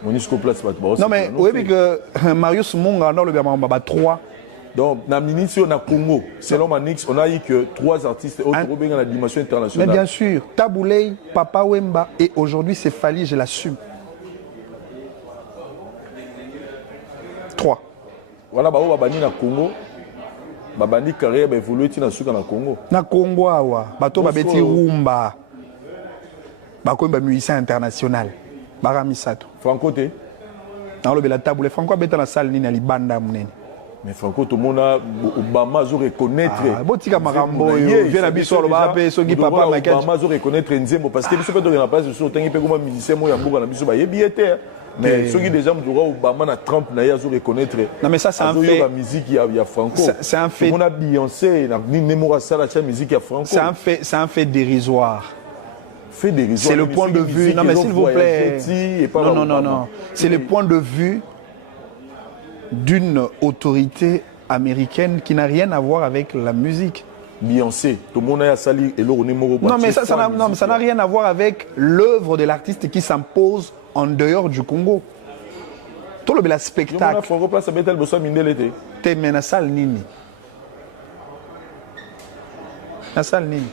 Monisco place pas. Non, mais oui, que Marius Munga, non, le Bamba 3. Donc, dans l'initiation na Congo, selon Manix, on a eu que 3 artistes autres dans la dimension internationale. Mais bien sûr, Taboulay, Papa Wemba, et aujourd'hui, c'est Fali, je l'assume. 3. Voilà, bah, Babani na Congo. Babani carrière bah évolué na suka na Congo. Na Congo awa, bato babeti rumba. Bakoyemba musicien international. Baramisato. Franco te. Na lo bela Taboulay, Franco beta na salle ni na libanda munene. Mais Franco tout le monde a Obama zo reconnaître. Ah, botika makambo yo, vient na biso lo ba pe soki papa Michael. Obama zo reconnaître Nzembo parce que biso peut na place sur tangi pe comme musicien mo ya mboka na biso ba yebiete. Mais ceux qui déjà me diront Obama na Trump na ya zo reconnaître. Non mais ça c'est un fait. La musique il y a Franco. C'est un fait. On a Beyoncé, ni Nemora Sala la musique il y a Franco. C'est un fait dérisoire. Fait dérisoire. C'est le point de vue. Non mais s'il vous plaît. Non. C'est le point de vue d'une autorité américaine qui n'a rien à voir avec la musique. Beyoncé, tout le monde a sali et l'eau non mais ça n'a rien à voir avec l'œuvre de l'artiste qui s'impose en dehors du Congo. Tout le spectacle. T'es mais na salle nini. Na salle nini.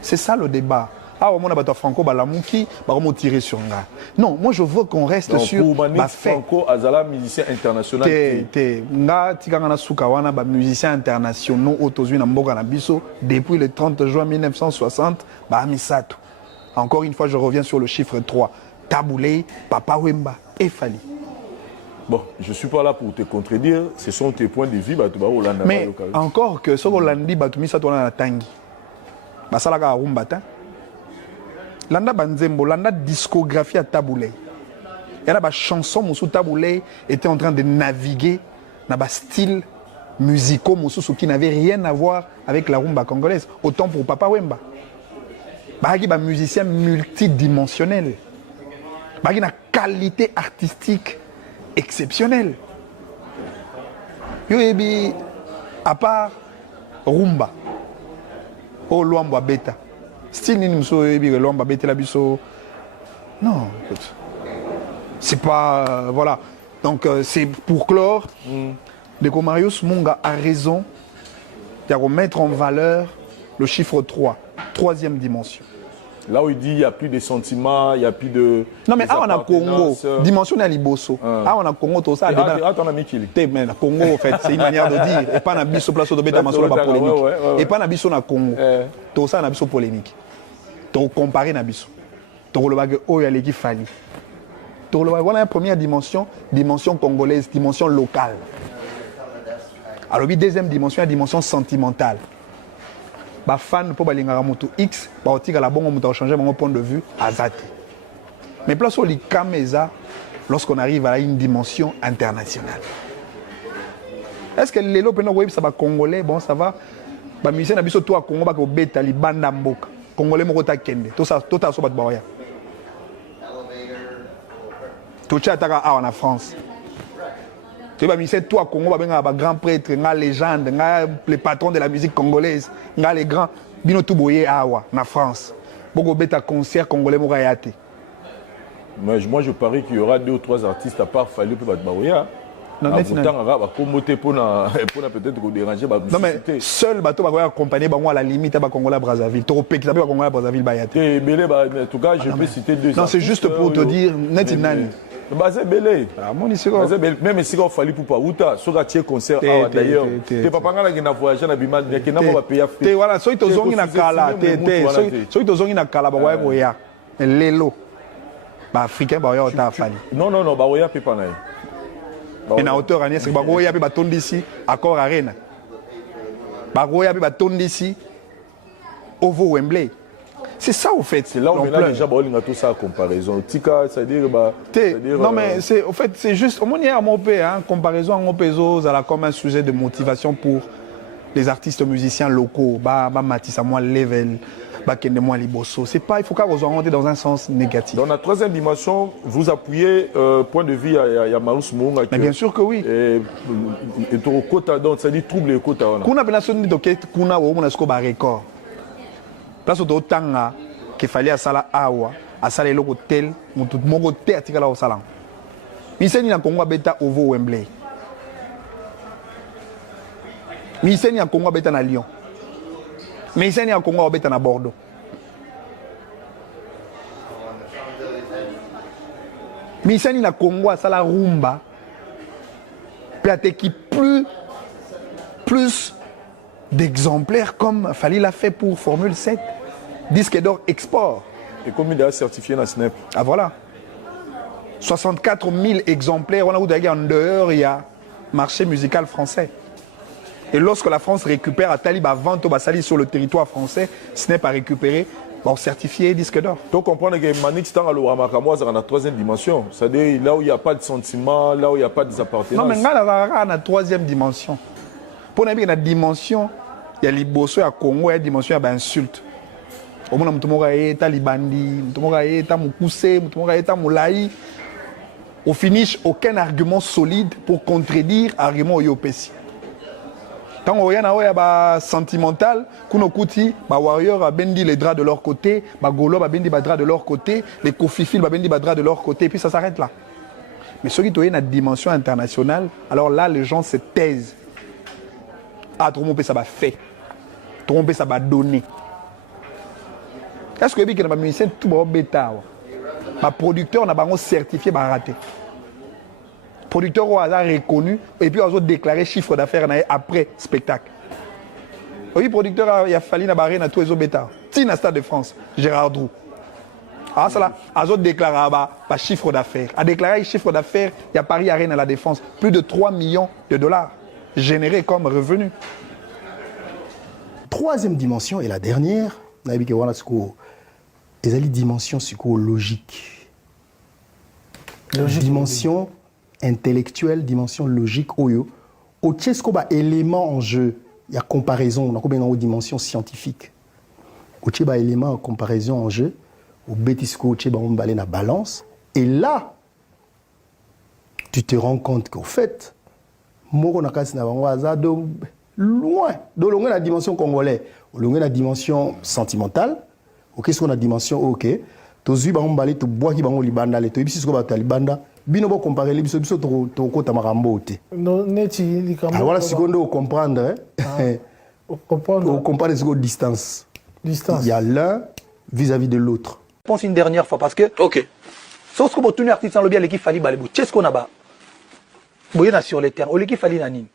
C'est ça le débat. Ah, on a battu Franco Balamuki, on va tirer sur nga. Non, moi je veux qu'on reste donc, sur ma fait. Franco Azala musicien international. Nga tikanga Sukawana ba musicien international autozui na mboka na biso depuis le 30 juin 1960 ba Misato. Encore une fois je reviens sur le chiffre 3. Taboulay, Papa Wemba et Fali. Bon, je suis pas là pour te contredire, ce sont tes points de vue ba Hollanda. Mais encore que ce Hollandi ba Misato na tangi. Ba salaka rumbata. Landa Banzembo, Landa discographie à Taboulay. Et là, la chanson Moussou Taboulay était en train de naviguer dans un style musical Moussou qui n'avait rien à voir avec la rumba congolaise. Autant pour Papa Wemba. Il y a un musicien multidimensionnel. Il y a une qualité artistique exceptionnelle. À part rumba, au Luamba Beta. Style ni mso ebi lomba bete la biso. Non, écoute. C'est pas voilà. Donc c'est pour clore. Deko Marius Munga a raison de remettre en valeur le chiffre 3, 3e dimension. Là où il dit il n'y a plus de sentiments, il n'y a plus de. Non mais on a Congo, dimension à Liboso. Ah on a Congo tout ça. Ah ton ami qui est. Mais Congo en fait, c'est une manière de dire. Et pas na biso place de beta masolo pas polémique. Et pas na biso na Congo. Tout ça na biso polémique. Tu compares Nabiso. Tu regardes Oyaleki Fali. Tu regardes la première dimension, dimension congolaise, dimension locale. Alors, la deuxième dimension, la dimension sentimentale. Les fans pour les Ngaramutu X, la bonne changer mon point de vue à Zati. Mais place où les Kameza, lorsqu'on arrive à une dimension internationale. Est-ce que les Lopeno ça va congolais, bon ça va. Les musiciens Nabiso tout à Congo, va beta li banda mboka. Congolais moko kende tout ça so bat baoya tout ça taka en France tu vas misser toi Congo ba benga ba grand prêtre nga légende nga les patrons de la musique congolaise nga les grands bino tout boyer awa na France boko beta concert congolais moko yate. Mais moi je parie qu'il y aura 2 ou 3 artistes à part Fali pour bat baoya. Non, mais seul bateau va accompagner à la limite à Congola Brazzaville. Tu peux à Congola Brazzaville Bayate. En tout cas, je peux citer 2 non, c'est juste pour te dire net nani. C'est belé. Même si on fallait pour pas outa, sur un concert d'ailleurs. Tu pas pas na voyager na bima, il y a na payer. Tu voilà, so ito zongi na kala, so ito zongi na kala ba boya. Lelo. Ba africain ba yo ta fali. Non, ba oya pe pas na. Et na hauteur Agnès, c'est que y a baton d'ici, accord Arena. Y a baton d'ici, Ovo Wembley. C'est ça au fait. C'est là où on a déjà tout ça en comparaison. Tika, c'est-à-dire. Non, mais c'est au fait, c'est juste. Au moins, il y a un peu, hein, comparaison à mon peso, ça a comme un sujet de motivation pour les artistes musiciens locaux. Matisse, moi, level. C'est pas, il faut qu'on rentre dans un sens négatif. Dans la troisième dimension, vous appuyez point de vue à Marus Mounga. Mais bien sûr que oui. Et au quota, donc ça dit trouble le quota. Kuna benation dit que kuna wo mona sko ba record. Place au tanga qu'il fallait à sala awa, à sala le hôtel, mon tout mon hôtel atikala au salon. Miseni na Congo beta Ovo Wembley. Miseni na Congo beta na Lyon. Mais ici, il y a un Congo qui est à Bordeaux. Mais ici, il y a un Congo à la rumba. Qui plus d'exemplaires comme Fali l'a fait pour Formule 7. Disque d'or export. Et combien d'heures certifié dans le SNEP? Ah voilà. 64 000 exemplaires. On a eu en dehors, il y a marché musical français. Et lorsque la France récupère à Talib à vente au Sali sur le territoire français, ce n'est pas récupéré, bon, certifié disque d'or. Donc comprendre que Manix Tang dans la troisième dimension, c'est-à-dire là où il n'y a pas de sentiment, là où il n'y a pas d'appartenance. Non, mais dans la troisième dimension. Pour nous, la dimension, il y a l'Ibosso, il y a Congo, il y a la dimension, il y a l'insulte. Au moins, il y a Libandi, il y a Moukoussé, il y a Moulaï. Au finish, aucun argument solide pour contredire l'argument Yopessi. Quand on a sentimental, Kuno Kuti, Warrior a bendi les draps de leur côté, Golo a bendi les draps de leur côté, les Kofifil a bendi les draps de leur côté, et puis ça s'arrête là. Mais ceux qui ont une dimension internationale, alors là, les gens se taisent. Ah, tout le monde ça va faire. Tout le monde ça va donner. Est-ce que vous avez dit que tout le monde bêta? Ma producteur n'a pas certifié, raté. Producteur au hasard reconnu et puis ils ont déclaré chiffre d'affaires après spectacle. Oui, producteur il a fallu na barrer na tous les autres bêta. Tina Stade de France, Gérard Drou. Ah ça là, ils ont déclaré pas chiffre d'affaires. A déclaré chiffre d'affaires, il y a Paris Arène à la Défense, plus de 3 millions de dollars générés comme revenus. Troisième dimension et la dernière, na bi ke wana siko ezali dimension psychologique. Dimension intellectuelle, dimension logique, oyo. Au tiesko ba élément en jeu, il y a comparaison, on a combien de dimension scientifique. Au tiesko ba élément en comparaison en jeu, au betisko au tiesko ba on balé na balance, et là, tu te rends compte qu'au fait, moko na kasi na bango aza de loin, de loin la dimension congolaise, loin la dimension sentimentale, ok, ce qu'on a dimension ok, tozu ba on balé to bois qui bango libanda le to ibisi ko ba talibanda. Bino bo comparer les biso to kota marambo te. Non neti likambo. Voilà secondo comprendre comprendre ce distance. Distance. Il y a l'un vis-à-vis de l'autre. Je pense une dernière fois parce que OK. Sauf que pour tenir artiste dans le bien l'équipe fali balebo. Qu'est-ce qu'on a bas? Boyena sur les terrains, l'équipe fali nani.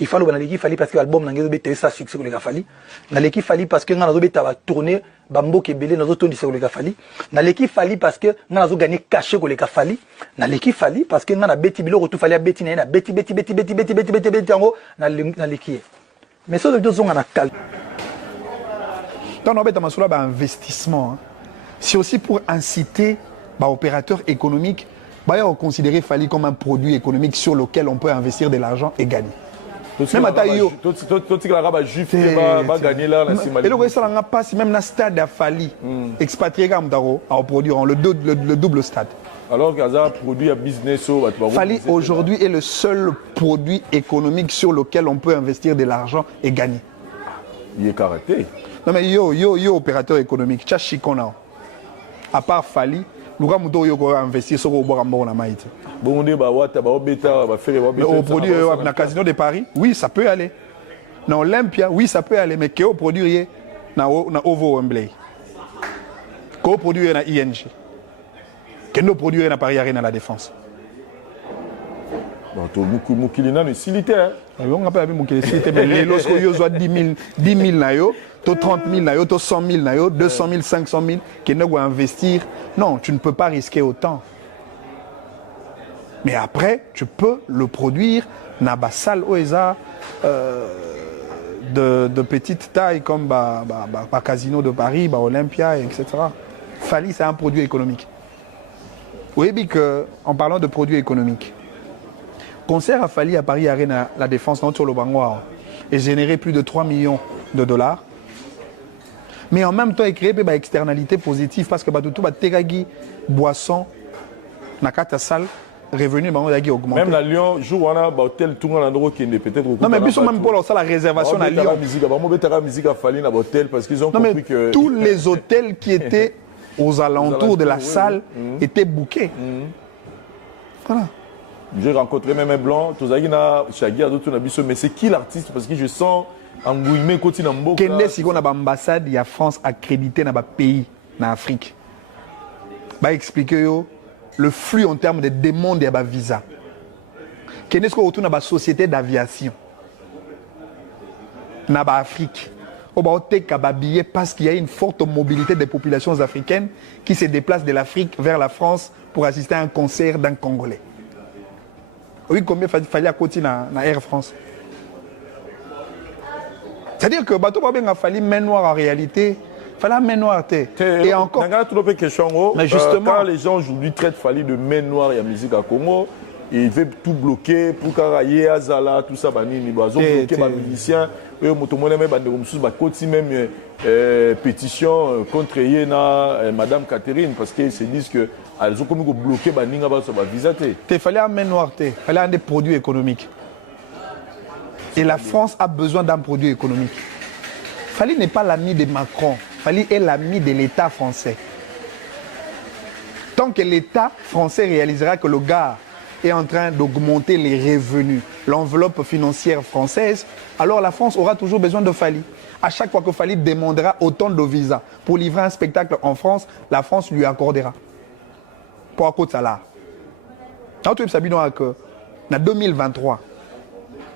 Il fallait que l'équipe fali parce que l'album n'a pas été ça succès que les gars fali. Dans l'équipe fali parce que n'a pas va tourner bambo qui belé dans autres disques que les gars fali. Dans l'équipe fali parce que n'a pas gagné caché que les gars fali. Dans l'équipe fali parce que n'a beti bilo retour fali à beti na beti en haut dans l'équipe. Mais ça les deux ont un calme. Dans nos bêtes masula ba investissement. C'est aussi pour inciter ba opérateurs économiques ba considérer fali comme un produit économique sur lequel on peut investir de l'argent et gagner. Même à Taïyo. Tout va gagner là. Et le ça n'a pas même dans stade à Fali. Expatrié comme Daro à produire le double stade. Alors qu'il y a un produit à business. Fali aujourd'hui est le seul produit économique sur lequel on peut investir de l'argent et gagner. Il est karaté. Non mais yo opérateur économique. Tcha chikona. À part Fali. Nous avons investi sur le Borambo na maït. Bon, au produit na Casino de Paris, oui, ça peut aller. Dans Olympia, oui, ça peut aller. Mais qui au produit na Ovo Wembley. Qui au produit na ING. Qui au produit na Paris Arène à la Défense. Moukilina est silitaire. On n'a pas vu Moukilina, mais les lorsque yo soit 10 000 na yo, 30 000 na yo, 100 000 na yo, 200 000, 500 000, qui ne doit investir. Non, tu ne peux pas risquer autant. Mais après, tu peux le produire dans des salles de petite taille comme Casino de Paris, Olympia, etc. Fali, c'est un produit économique. Oui, en parlant de produits économiques, concert à Fali à Paris Arena, la Défense, sur le Bangoir, et généré plus de 3 millions de dollars. Mais en même temps, il crée des externalités positives parce que tout le teragi, boisson, dans la salle, revenu augmenté. Même la Lyon, jour où on a hôtel, tout le monde qui est peut-être. Non, mais plus même pour ça, la réservation à Lyon. La musique à Fali dans l'hôtel parce qu'ils ont compris que. Tous les hôtels qui étaient aux alentours de la salle étaient bookés. Voilà. J'ai rencontré même un blanc, mais c'est qui l'artiste? Parce que je sens engouillement côté dans Mboka. Kende si on a une ambassade, il y a France accréditée dans un pays en Afrique. Bah expliquer le flux en termes de demande et de visa. Kende si on retourne dans une société d'aviation dans l'Afrique. On va billet parce qu'il y a une forte mobilité des populations africaines qui se déplacent de l'Afrique vers la France pour assister à un concert d'un Congolais. Oui, combien fallait à côté dans Air France? C'est-à-dire que bateau pas bien fallu main noire en réalité, fallait un main noire. Et encore. Mais justement, quand les gens aujourd'hui traitent Fali de main noire et la musique à Congo, ils veulent tout bloquer pour carrailler Azala, tout ça, ils ont bloqué les musiciens. Ils ont même pétition contre Madame Catherine parce qu'ils se disent que elles ont comme bloqué les visa. Il fallait un main noire, il fallait un des produits économiques. Et la France a besoin d'un produit économique. Fali n'est pas l'ami de Macron. Fali est l'ami de l'État français. Tant que l'État français réalisera que le gars est en train d'augmenter les revenus, l'enveloppe financière française, alors la France aura toujours besoin de Fali. À chaque fois que Fali demandera autant de visas pour livrer un spectacle en France, la France lui accordera. Pour un coup de salaire. En 2023,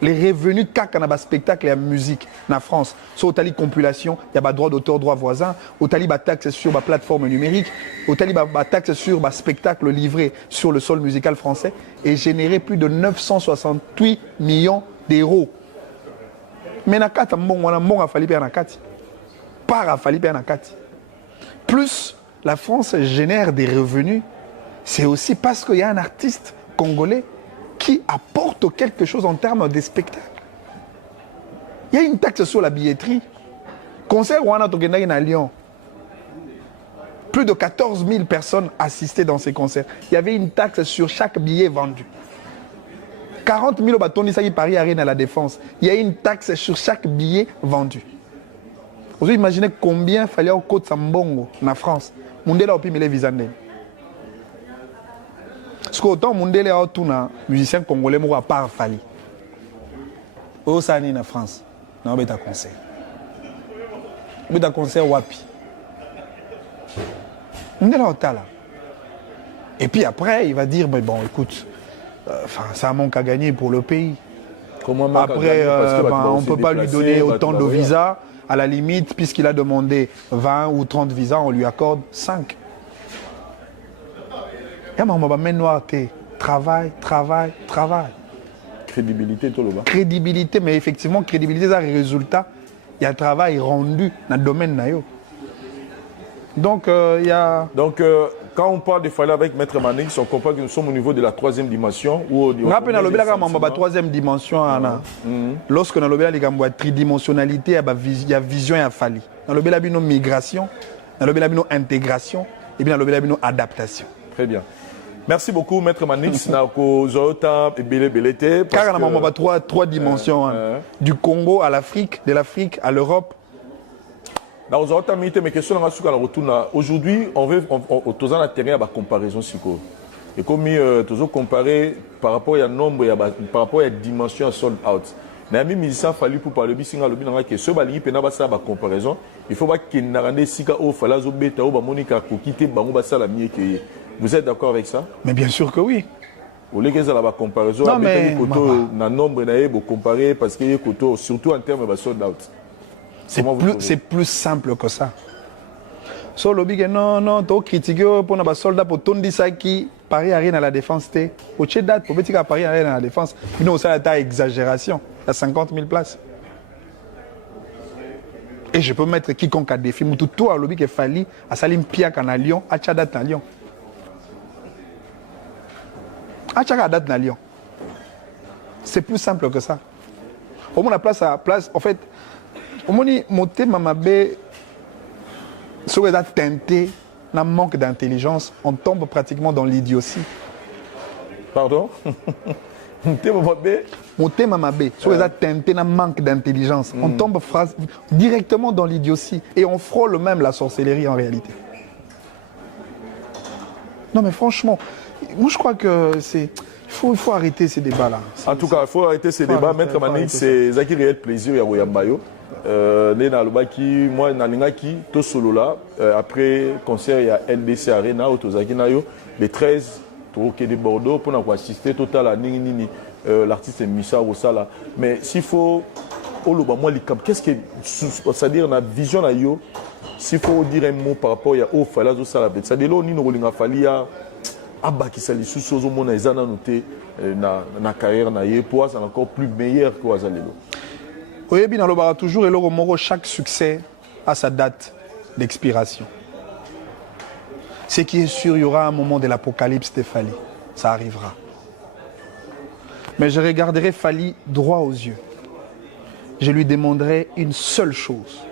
les revenus CAC dans le spectacle et la musique en France, sur la compilation, il y a droit d'auteur, droit voisin, au taliban taxe sur la plateforme numérique, au taliban taxe sur le spectacle livré sur le sol musical français et généré plus de 968 millions d'euros. Mais nakata mon a fallu perdre nakati. Par a fallu perdre nakati. Plus la France génère des revenus, c'est aussi parce qu'il y a un artiste congolais qui apporte quelque chose en termes de spectacle. Il y a une taxe sur la billetterie. Concert Rwanda Togendagi à Lyon. Plus de 14 000 personnes assistaient dans ces concerts. Il y avait une taxe sur chaque billet vendu. 40 000 bâtons d'Issaki Paris Arena à la Défense. Il y a une taxe sur chaque billet vendu. Vous imaginez combien il fallait au Côte Sambongo, en France. Mundela opi mele visande. Parce qu'autant Mundela a tout un musicien congolais à part Fali. Au Sani en France. Non, mais t'as concert. Mais t'as concert wapi. Mundela a là. Et puis après, il va dire, mais bon, écoute, ça manque à gagner pour le pays. Après, on ne peut pas lui donner autant de visas. À la limite, puisqu'il a demandé 20 ou 30 visas, on lui accorde 5. Et moi, je vais noir, travail. Crédibilité, tout le monde. Crédibilité, mais effectivement, crédibilité, c'est un résultat. Il y a un travail rendu dans le domaine. Donc, il y a... Donc, quand on parle de Fali avec Maître Manix, on comprend que nous sommes au niveau de la troisième dimension. On appelle dans la troisième dimension. Lorsque dans le tridimensionnalité, il y a vision et Fali. Dans le Bélabino migration, dans le Bélabino intégration, et bien dans le Bélabino adaptation. Très bien. Merci beaucoup, Maître Manix. Car on a trois dimensions. Du Congo à l'Afrique, de l'Afrique à l'Europe. Aujourd'hui, on veut tous en terrain à comparaison. Et comme toujours comparer par rapport à nombre, par rapport à la dimension sold out. Mais les musiciens fallu pour parler de que ce bali pena basa ba comparaison. Il faut pas qu'il n'arrête sika au falazo beta au ba monika ko quitter bango basa la mieux que. Vous êtes d'accord avec ça? Mais bien sûr que oui. Au lieu que ça la comparaison, non mais na nombre na ebo comparer parce que surtout en termes de sold out. C'est plus simple que ça. So lobby que non, to critiquer pour na soldat pour tondisa qui Paris arrive dans la défense té. Au chez date pour petit Paris arrive dans la défense. Ils ont ça ta exagération. Il y a 50 000 places. Et je peux mettre quiconque à défi. Moutou toi lobby que Fali à Salim Piak en Lyon, à Tchadat en Lyon. À Tchadat en Lyon. C'est plus simple que ça. Au moins la place à place, en fait, au moins monter Mamabé, si on est teinté, d'un manque d'intelligence, on tombe pratiquement dans l'idiotie. Pardon? Monter Mamabé, si on est teinté d'un manque d'intelligence, on tombe directement dans l'idiotie et on frôle même la sorcellerie en réalité. Non mais franchement, moi je crois que c'est... Il faut arrêter ces débats-là. En tout cas, il faut arrêter ces débats. Maître Manik, c'est un réel plaisir à Woyambayo. Moi, Naningaki, tout solo là, après concert, il y a LDC Arena, le 13, au Quai de Bordeaux, pour assister total à Nini, l'artiste Missa Rosala. Mais s'il faut, qu'est-ce que, c'est-à-dire, la vision, s'il faut dire un mot par rapport à au Fala Zosala, c'est-à-dire, là, on a fallu qui s'allie sous ce monde a noté na carrière na pour c'est encore plus meilleur que Wazalelo. Oui, bien alors toujours et là chaque succès a sa date d'expiration. Ce qui est sûr, il y aura un moment de l'apocalypse de Fali. Ça arrivera. Mais je regarderai Fali droit aux yeux. Je lui demanderai une seule chose.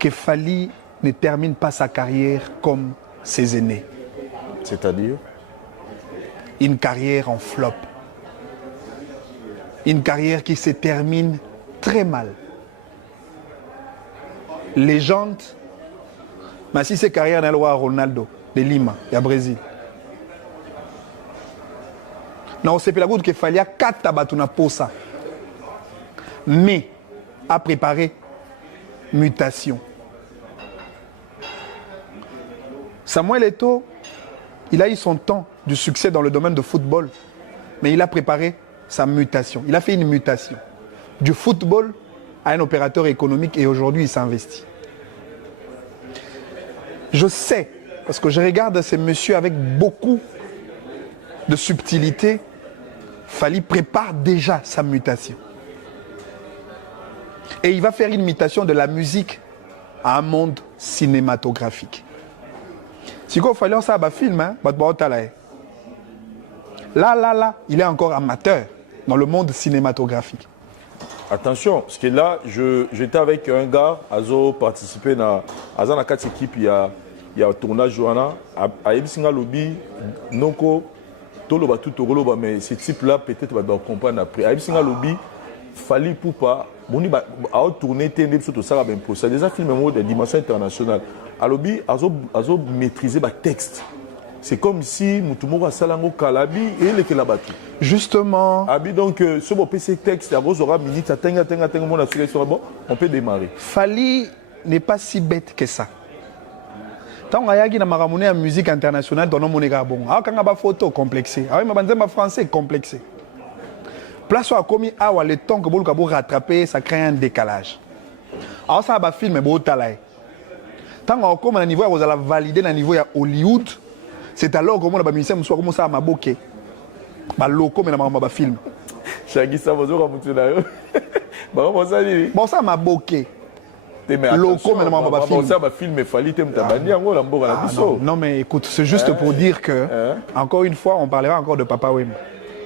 Que Fali ne termine pas sa carrière comme ses aînés. C'est-à-dire une carrière en flop. Une carrière qui se termine très mal. Légende, mais si c'est carrière dans le roi Ronaldo de Lima, il y a Brésil. Non, c'est pas la goutte qu'il fallait 4 tabatuna pour ça. Mais à préparer mutation. Samuel Eto'o, il a eu son temps du succès dans le domaine de football, mais il a préparé sa mutation. Il a fait une mutation du football à un opérateur économique et aujourd'hui il s'investit. Je sais, parce que je regarde ces messieurs avec beaucoup de subtilité, Fali prépare déjà sa mutation. Et il va faire une mutation de la musique à un monde cinématographique. Si il fallait ça un film, là, il est encore amateur dans le monde cinématographique. Attention, parce que là, j'étais avec un gars, Azo participé à la 4 équipes, il y a un tournage Johanna, à Ebisinga Lobby, Noko, Toloba tout Toloba, mais ce type-là, peut-être, va comprendre après. À Ebisinga Lobby, Fali Poupa, a tourné, c'est déjà film de dimension internationale. À Lobby, Azo maîtriser le texte. C'est comme si Moutoumou a salango kalabi et le kelabatu. Justement. Abi donc ce beau PC texte à vos aura minute on peut démarrer. Fali n'est pas si bête que ça. Tant qu'on a yagi na maramune en musique internationale dans nos monnaies bon. Ah quand on a photo complexé. Ah oui ma banze ma français complexé. Place où a commis ah le temps que bolu rattraper ça crée un décalage. Alors ça va film beau talay. Tant qu'on comme à niveau vous allez valider à niveau à Hollywood. C'est alors que mon musicien me soit commencé à m'aboquer. Bah loco mais na ma film. Chagi ça vous aura mutuna yo. Bon ça m'a boqué. Loco mais na ma film. Ça ma film Fali te mtabani ngo la mboka na biso. Non mais écoute, c'est juste pour dire que encore une fois on parlera encore de Papa Wemba.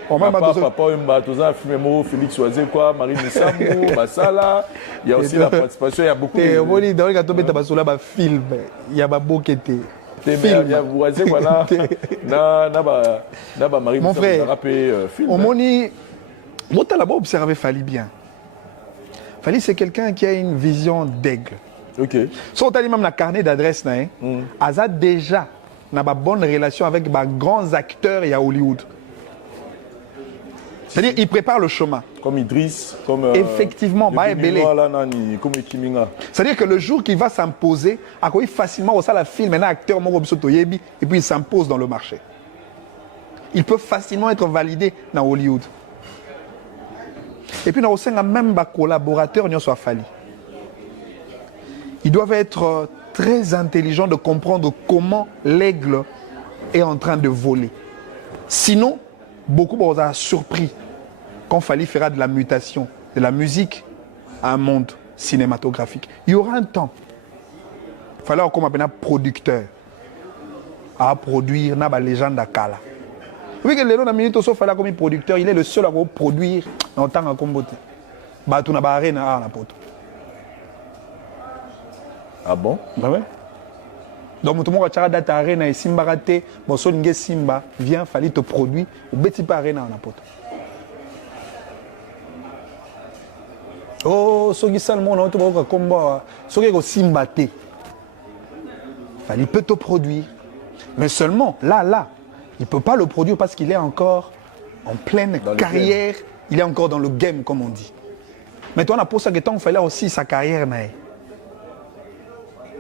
Papa Wemba tous un film mo Félix Oisé quoi, Marie Missamou, Basala, il y a aussi la participation, il y a beaucoup de on dit dans le gâteau beta basula ba film, il y a ba boqueté. Mon frère, au Moni, moi tu as d'abord observé Fali bien. Fali c'est quelqu'un qui a une vision d'aigle. Ok. Si on t'a dit même la carnet d'adresse, Aza déjà n'a pas bonne relation avec les grands acteurs et à Hollywood. C'est-à-dire il prépare le chemin. Comme Idriss, comme effectivement, c'est-à-dire que le jour qu'il va s'imposer, il facilement au la film un acteur et puis il s'impose dans le marché. Il peut facilement être validé dans Hollywood. Et puis dans même collaborateurs n'y soit Fali. Ils doivent être très intelligent de comprendre comment l'aigle est en train de voler. Sinon, beaucoup vont être surpris quand Fally fera de la mutation de la musique à un monde cinématographique. Il y aura un temps. Il fallait comme un producteur à produire la légende d'Akala. Oui, que le minute il fallait comme producteur, il est le seul à produire en tant que combattant. Batou na barre na na poto. Ah bon? Bah ouais. Donc tout le monde a date arena et Simba raté, bon son nge Simba vient Fally te produit au petit pas arena na poto. Oh, ce qui seulement on a combat, ce qui est Simba té. Fally peut te produire. Mais seulement, là, il ne peut pas le produire parce qu'il est encore en pleine carrière. Il est encore dans le game, comme on dit. Mais toi, on a pour ça que tant il fallait aussi sa carrière.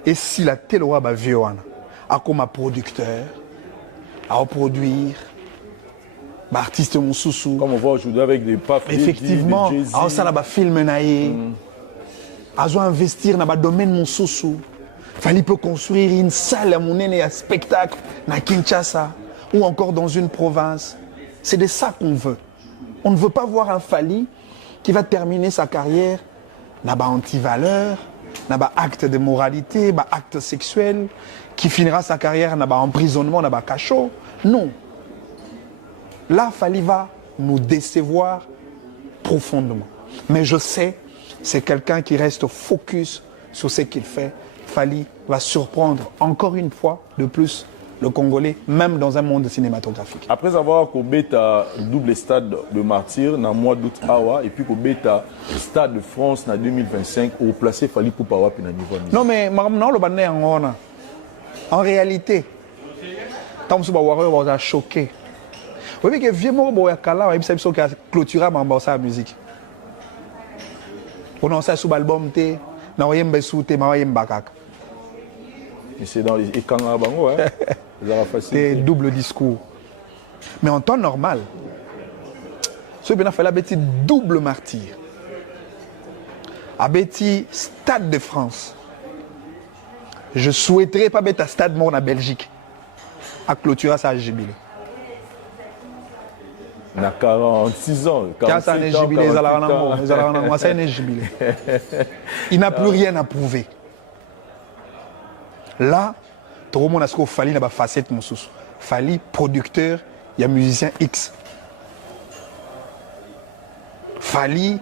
Et si la télé va vieux, comme producteur, à produire, artiste mon sous-sous. Comme on voit aujourd'hui avec des paf. Effectivement, à ça là film à investir dans le domaine mon sous-sous. Fally peut construire une salle à mon aîné à spectacle à Kinshasa ou encore dans une province. C'est de ça qu'on veut. On ne veut pas voir un Fally qui va terminer sa carrière dans anti-valeur, dans acte de moralité, dans acte sexuel, qui finira sa carrière dans emprisonnement, dans cachot. Non. Là, Fally va nous décevoir profondément. Mais je sais, c'est quelqu'un qui reste focus sur ce qu'il fait. Fally va surprendre encore une fois de plus le Congolais, même dans un monde cinématographique. Après avoir combé à double stade de Martyr dans le mois d'août et puis combé à stade de France en 2025, au placé Fally pour avoir un niveau. Non mais en réalité, tant que vous avez choqué. Vous voyez que vieux mot a clôturé la musique. On a ça sous l'album T, on a un sous T, et c'est dans les écrans bango, hein. C'est double discours. Mais en temps normal, ce bien fait la bêtise double martyr. À Betty, Stade de France. Je souhaiterais pas mettre à Stade mort en Belgique. À clôturer ça à jubilé. On a 46 ans, 47 ans, 48 jubilé. Il n'a plus rien à prouver. Là, tout le monde a ce qu'il Fally dans la facette mon sous. Fally producteur, il y a musicien X. Fally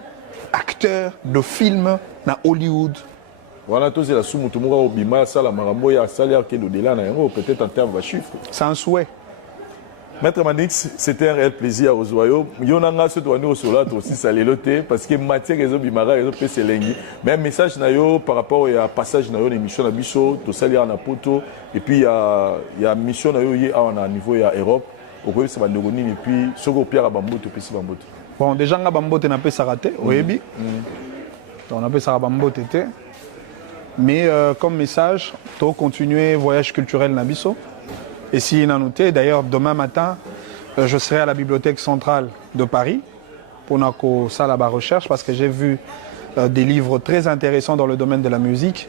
acteur de film dans Hollywood. Voilà, tout c'est la soumu, tout le monde a obima, ça la marambo, il y a salaire qui est au-delà, peut-être en termes de chiffres. C'est un souhait. Maître Manix, c'était un réel plaisir aux Oyo. Yonanga se doit nous recevoir aussi saléloté parce que matière les bimara les autres c'est lengi. Mais un message nayo par rapport à passage nayo l'émission na biso, to salir na poto et puis il y a mission nayo hier à niveau ya Europe. Au quoi c'est bandogoni et puis soko pierre bamboto pesi bamboto. Bon déjà nga bamboto na pe saraté, oyebi. On a pe sarabamboto té. Mais comme message, to continuer voyage culturel na biso. Et si il a noté, d'ailleurs, demain matin, je serai à la Bibliothèque centrale de Paris pour notre salle à recherche parce que j'ai vu des livres très intéressants dans le domaine de la musique.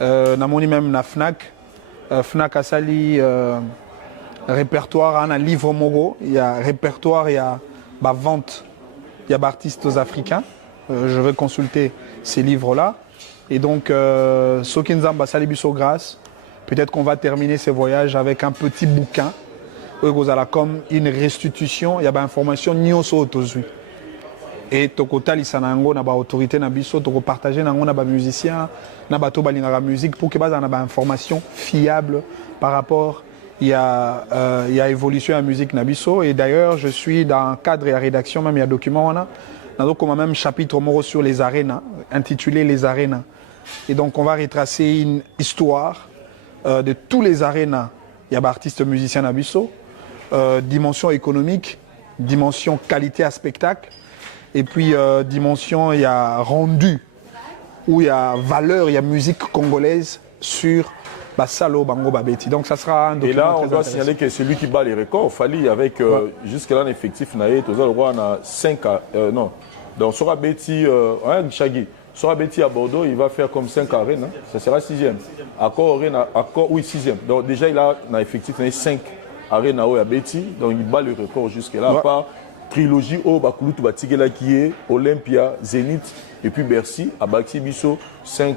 Namoni même na Fnac. Fnac a sali répertoire, un livre mogo. Il y a répertoire, il y a vente, il y a artistes africains. Je vais consulter ces livres-là. Et donc, Sokinzamba sali biso grâce. Peut-être qu'on va terminer ce voyage avec un petit bouquin. Comme une restitution, il y a des informations nyonso autozui. Et tokotal isanango na ba autorité na biso toko partager nango na ba musiciens na bato balingaka musique pour que bas na ba information fiable par rapport il y a évolution à musique na biso. Et d'ailleurs, je suis dans un cadre et à rédaction même il y a document on a donc on a même chapitre moro sur les arénas intitulé les arénas. Et donc on va retracer une histoire de tous les arénas. Il y a des artistes musiciens à Bisso, dimension économique, dimension qualité à spectacle, et puis dimension il y a rendu, où il y a valeur, il y a musique congolaise sur Bassalo, Bango, Babeti. Donc ça sera un document. Et là, on doit signaler que celui qui bat les records, Fally avec jusqu'à là un effectif, on a 5 non, donc sur Babeti, Chagui. Soit à Betty à Bordeaux, il va faire comme 5 arènes. Hein. Ça sera 6e. Accord, oui, 6e. Donc déjà, il a effectif 5 arènes à Betty. Donc il bat le record jusque-là. Ouais. À part trilogie au Bakulutu Batigela qui est Olympia, Zénith et puis Bercy. À Baxi Bisso, 5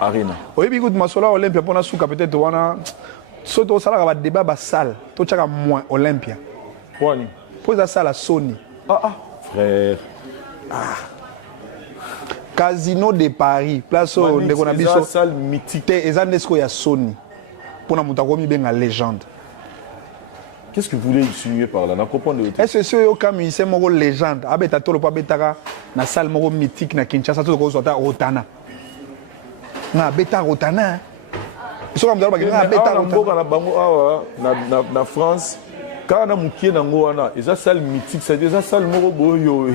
arènes. Oui, écoute, Masola, Olympia, pour nous, peut-être, on a. Surtout, ça va débat à salle. Tout ça, moins Olympia. Pour la salle à Sony. Frère. Casino de Paris, place où on a une salle mythique. Et ça, il y a Sony. Pour nous, on a une légende. Qu'est-ce que vous voulez insinuer par là? Est-ce que c'est comme il une légende? Abeta tolo pa betara na salle mythique na Kinshasa to ko sota Rotana. Na beta Rotana. Ils comme na beta na France. Quand on a mouké dans Goana, et ça salle mythique, c'est déjà salle moro boyo.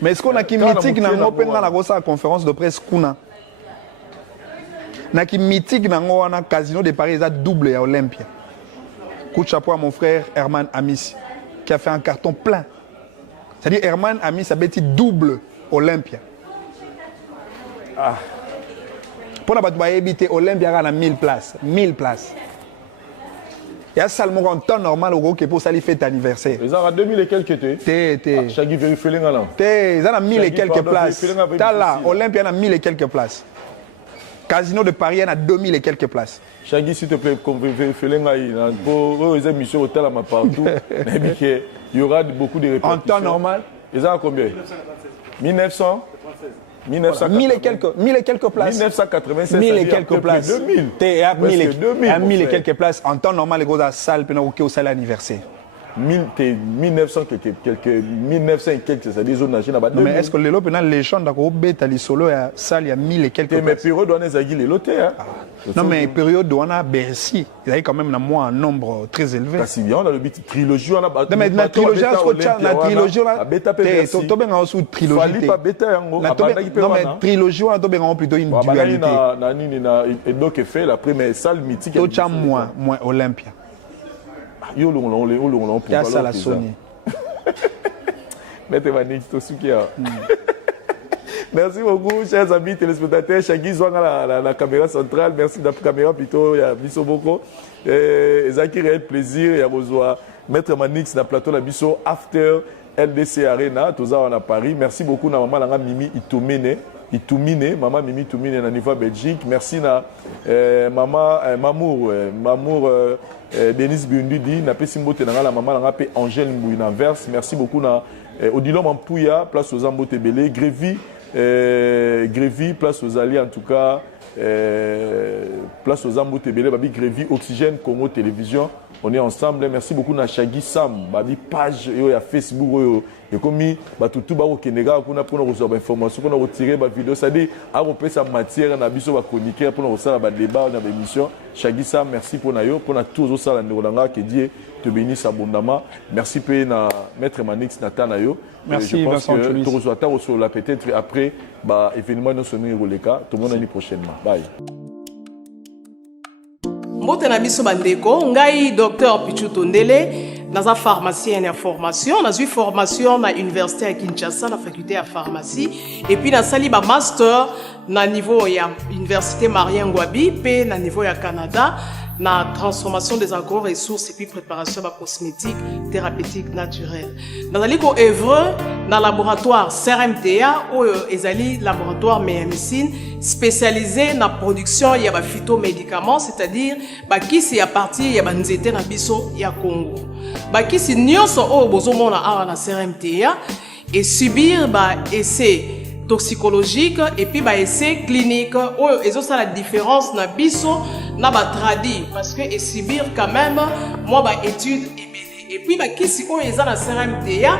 Mais est-ce qu'on a qui mythique dans la conférence de presse kuna? Na qui mythique dans Goana Casino de Paris, ça double à Olympia. Coup de chapeau à mon frère Herman Amis qui a fait un carton plein. C'est-à-dire Herman Amis a bêti double Olympia. Pour la bataille habité Olympia a 1000 places, 1000 places. Il y a seulement en temps normal au que pour ça lui fête anniversaire. Ils ont 2000 et quelques t'es. Chagui vérifie les là. Ils ont 1000 et quelques places. T'as là Olympia a 1000 et quelques places. Casino de Paris a 2000 et quelques places. Chagui, s'il te plaît, comme vérifie les là. Pour les émissions hôtel à ma partout, il y aura beaucoup de répétitions. En temps normal. Ils ont combien? 1900. 1000 et quelques places. 1987. 1000 et quelques places. 2000. T'es à 1000 et quelques places. En temps normal, les gros à salle, puis au salle anniversaire. 1900 et quelques, c'est des zones nagées là-bas. Mais est-ce que les lots, les gens d'accord, bête, les solos, à salle, il y a 1000 et quelques places. Mais période on est agile les lotés. Non, mais période on a Bercy. Il y a quand même un nombre très élevé. Si bien, on a le but trilogie, on a battu. Mais la trilogie, la trilogie, là, tu bien en sous trilogie. Fallait pas bêter, non, mais trilogie, on a bien plutôt une dualité. Et donc, fait la première salle mythique. Tu as moins Olympia. Il y a ça la Sony. Merci beaucoup, chers amis téléspectateurs. Chagui Zwang à la caméra centrale. Merci de la caméra plutôt. Il y a Bisso Boko. Zaki réel plaisir. Il y a besoin Maître Manix dans le plateau la Bisso After LDC Arena. Tout ça on a Paris. Merci beaucoup na maman Langa Mimi Itumine, maman Mimi Itumine na niveau Belgique. Merci na maman Mamour Denis Bundudi na Pesimbote na la maman Langa pe Angèle Mbouina Verse. Merci beaucoup na Odilom Ampouya, place aux Ambote Belé, Grévy, place aux Alliés en tout cas, place aux Ambote Belé, Babi Grévy, Oxygène, Congo Télévision. On est ensemble. Merci beaucoup na Chagui Sam, Babi page et à Facebook et comme tout bas au Kenya pour nous recevoir information, pour nous retirer ma vidéo, ça dit à repérer sa matière na biso va chroniquer pour nous recevoir un débat dans l'émission. Chagui Sam, merci pour nayo, pour na tous ça la neurolanga que Dieu te bénisse abondamment. Merci pour na Maître Manix Natanayo. Merci je pense Vincent que tu reçois peut-être après bah événement nous sonner Roleka. Tout le monde l'année prochainement. Bye. Mbote na biso bandeko, ngai docteur Pichu Tondele, naza pharmacien en formation, naza formation na université à Kinshasa, la faculté à pharmacie, et puis na sali ba master na niveau ya université Marien Ngouabi, pe na niveau ya Canada, na transformation des agro-ressources et puis préparation de cosmétiques thérapeutiques naturelles. Dans le ko œuvre dans laboratoire CRMTA ou ezali laboratoire médecine spécialisé dans la production ya ba phytomédicaments, c'est-à-dire ba kisi ya partie ya ba nzete na biso ya Congo. Ba kisi nyonso o bozomona awa na CRMTA et subir ba essai toxicologique et puis ba essai clinique ou ça la différence na biso na ba tradi parce que et subir quand même moi ba étude et puis ba kisi o eza na CRMTA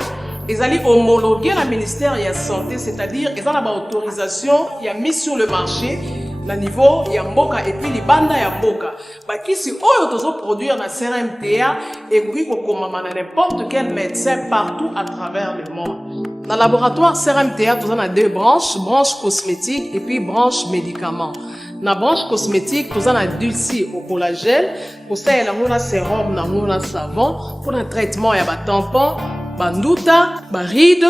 ils allaient homologuer le ministère de la Santé, c'est-à-dire ils ont la autorisation, il y a mis sur le marché le niveau il y a mboka et puis les bandes ya mboka. Bah qui si on produire la CRMTA et puis qu'on n'importe quel médecin partout à travers le monde. Dans le laboratoire CRMTA, nous avons deux branches, branche cosmétique et puis branche médicaments. Dans la branche cosmétique, nous avons dulci au collagène, pour ça il y a un sérum, un savon, pour un traitement il y a un tampon, banduta, ba ride,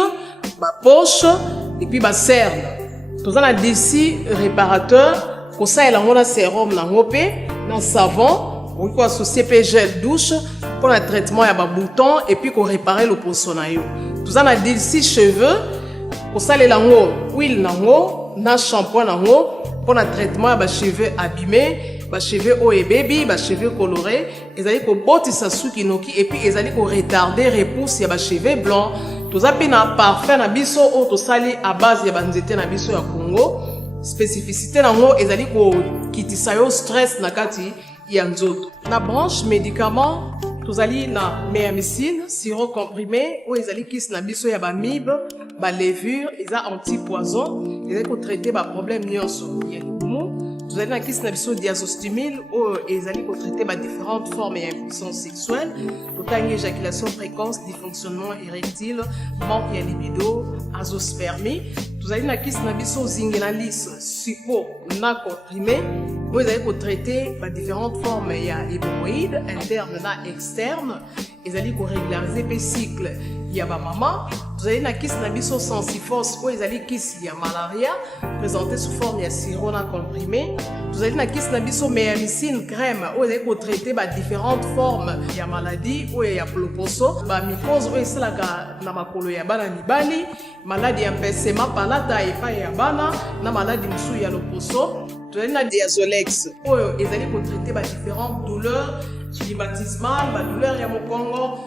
ba poche et puis ba cerne. tozana d'ici réparateur kosalela yango na sérum nango mpe na savon okoki koassocie mpe gel douche pour le traitement ya babouton et puis koréparer loposo na yo. Tozana d'ici cheveux kosalela yango huile nango na shampoing nango pour le traitement ya bacheveux abîmés, bacheveux oyo ebebi, bacheveux colorés, ezali kobotisa suki noki et puis ezali koretarder repousse ya bacheveux blancs. Toza pe na parfum na biso oyo tosali à base ya banzete na biso ya Congo. Spécificité nango ezali kokitisa yo stress na kati ya nzoto. Na branche médicament tozali na méamycine, sirop comprimé oyo ezali kisi na biso ya bamibe, balevure, eza anti-poison, ezali kotraite baproblème nyonso ya libumu. Tozali na kisi na biso diazostimile oyo ezali kotraite différentes formes ya impuissance sexuelle, totangi éjaculation précoce, dysfonctionnement érectile, manque ya libido, azoospermie. Tozali na kisi na biso zingenalis, supo na comprimé oyo ezali kotraite différentes formes ya hémorroïde interne na externe, ezali korégulariser pe cycle ya bamama. Tozali na kisi na biso sensifos oyo ezali kisi ya malaria présenté sous forme ya sirop na comprimé. Tozali na kisi na biso méamycine crème oyo ezali kotraite différentes formes ya maladie oyo ya ploposo, bamycose oyo esalaka na makolo ya bana mibali, maladie ya mpesema palata epai ya bana na maladie mosusu ya loposo. Tozali na diazolex oyo ezali kotraite différentes douleurs climatismales, badouleur ya mokongo,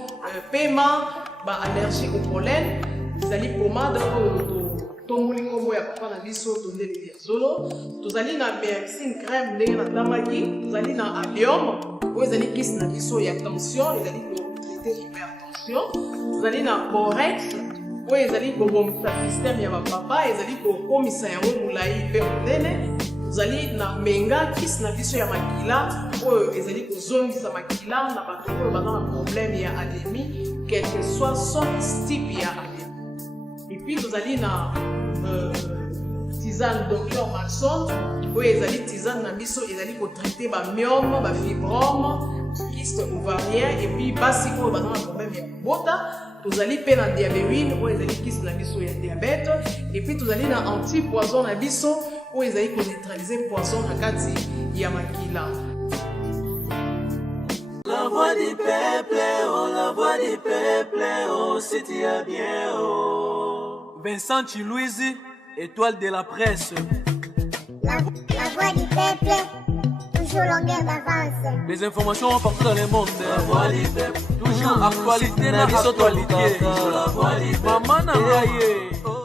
paiement, allergie au pollen. Ezali pomade oyo tongoli nkombo ya papa na biso tondele diazolo. Tozali na méamycine crème ndenge na tamaki. Tozali na allium oyo ezali kisi na biso ya tension, ezali kotraite hypertension. Tozali na borex oyo ezali kobomisa système ya bapapa, ezali kokomisa yango molai mpe monene. Tozali na menga kisi na biso ya makila oyo ezali kozongisa makila na bato oyo baza na problème ya anémie, quel que soit son type ya anémie. Et puis tozali na tisane Dr Malson oyo ezali tisane na biso ezali kotraite bamyome, bafibrome, kyste ovarien et puis basi oyo baza na problème ya kobota. Tozali pe na diabétine oyo ezali kisi na biso ya diabète et puis tozali na anti-poison na biso oyo ezali koneutraliser poison na kati ya makila. La voix du peuple, oh la voix du peuple, oh c'est bien, oh. Vincent Chilouizi, étoile de la presse. La voix du peuple, toujours longueur d'avance. Les informations partout dans le monde. La voix du peuple, toujours actualité, la actualité. La voix du peuple. Maman n'a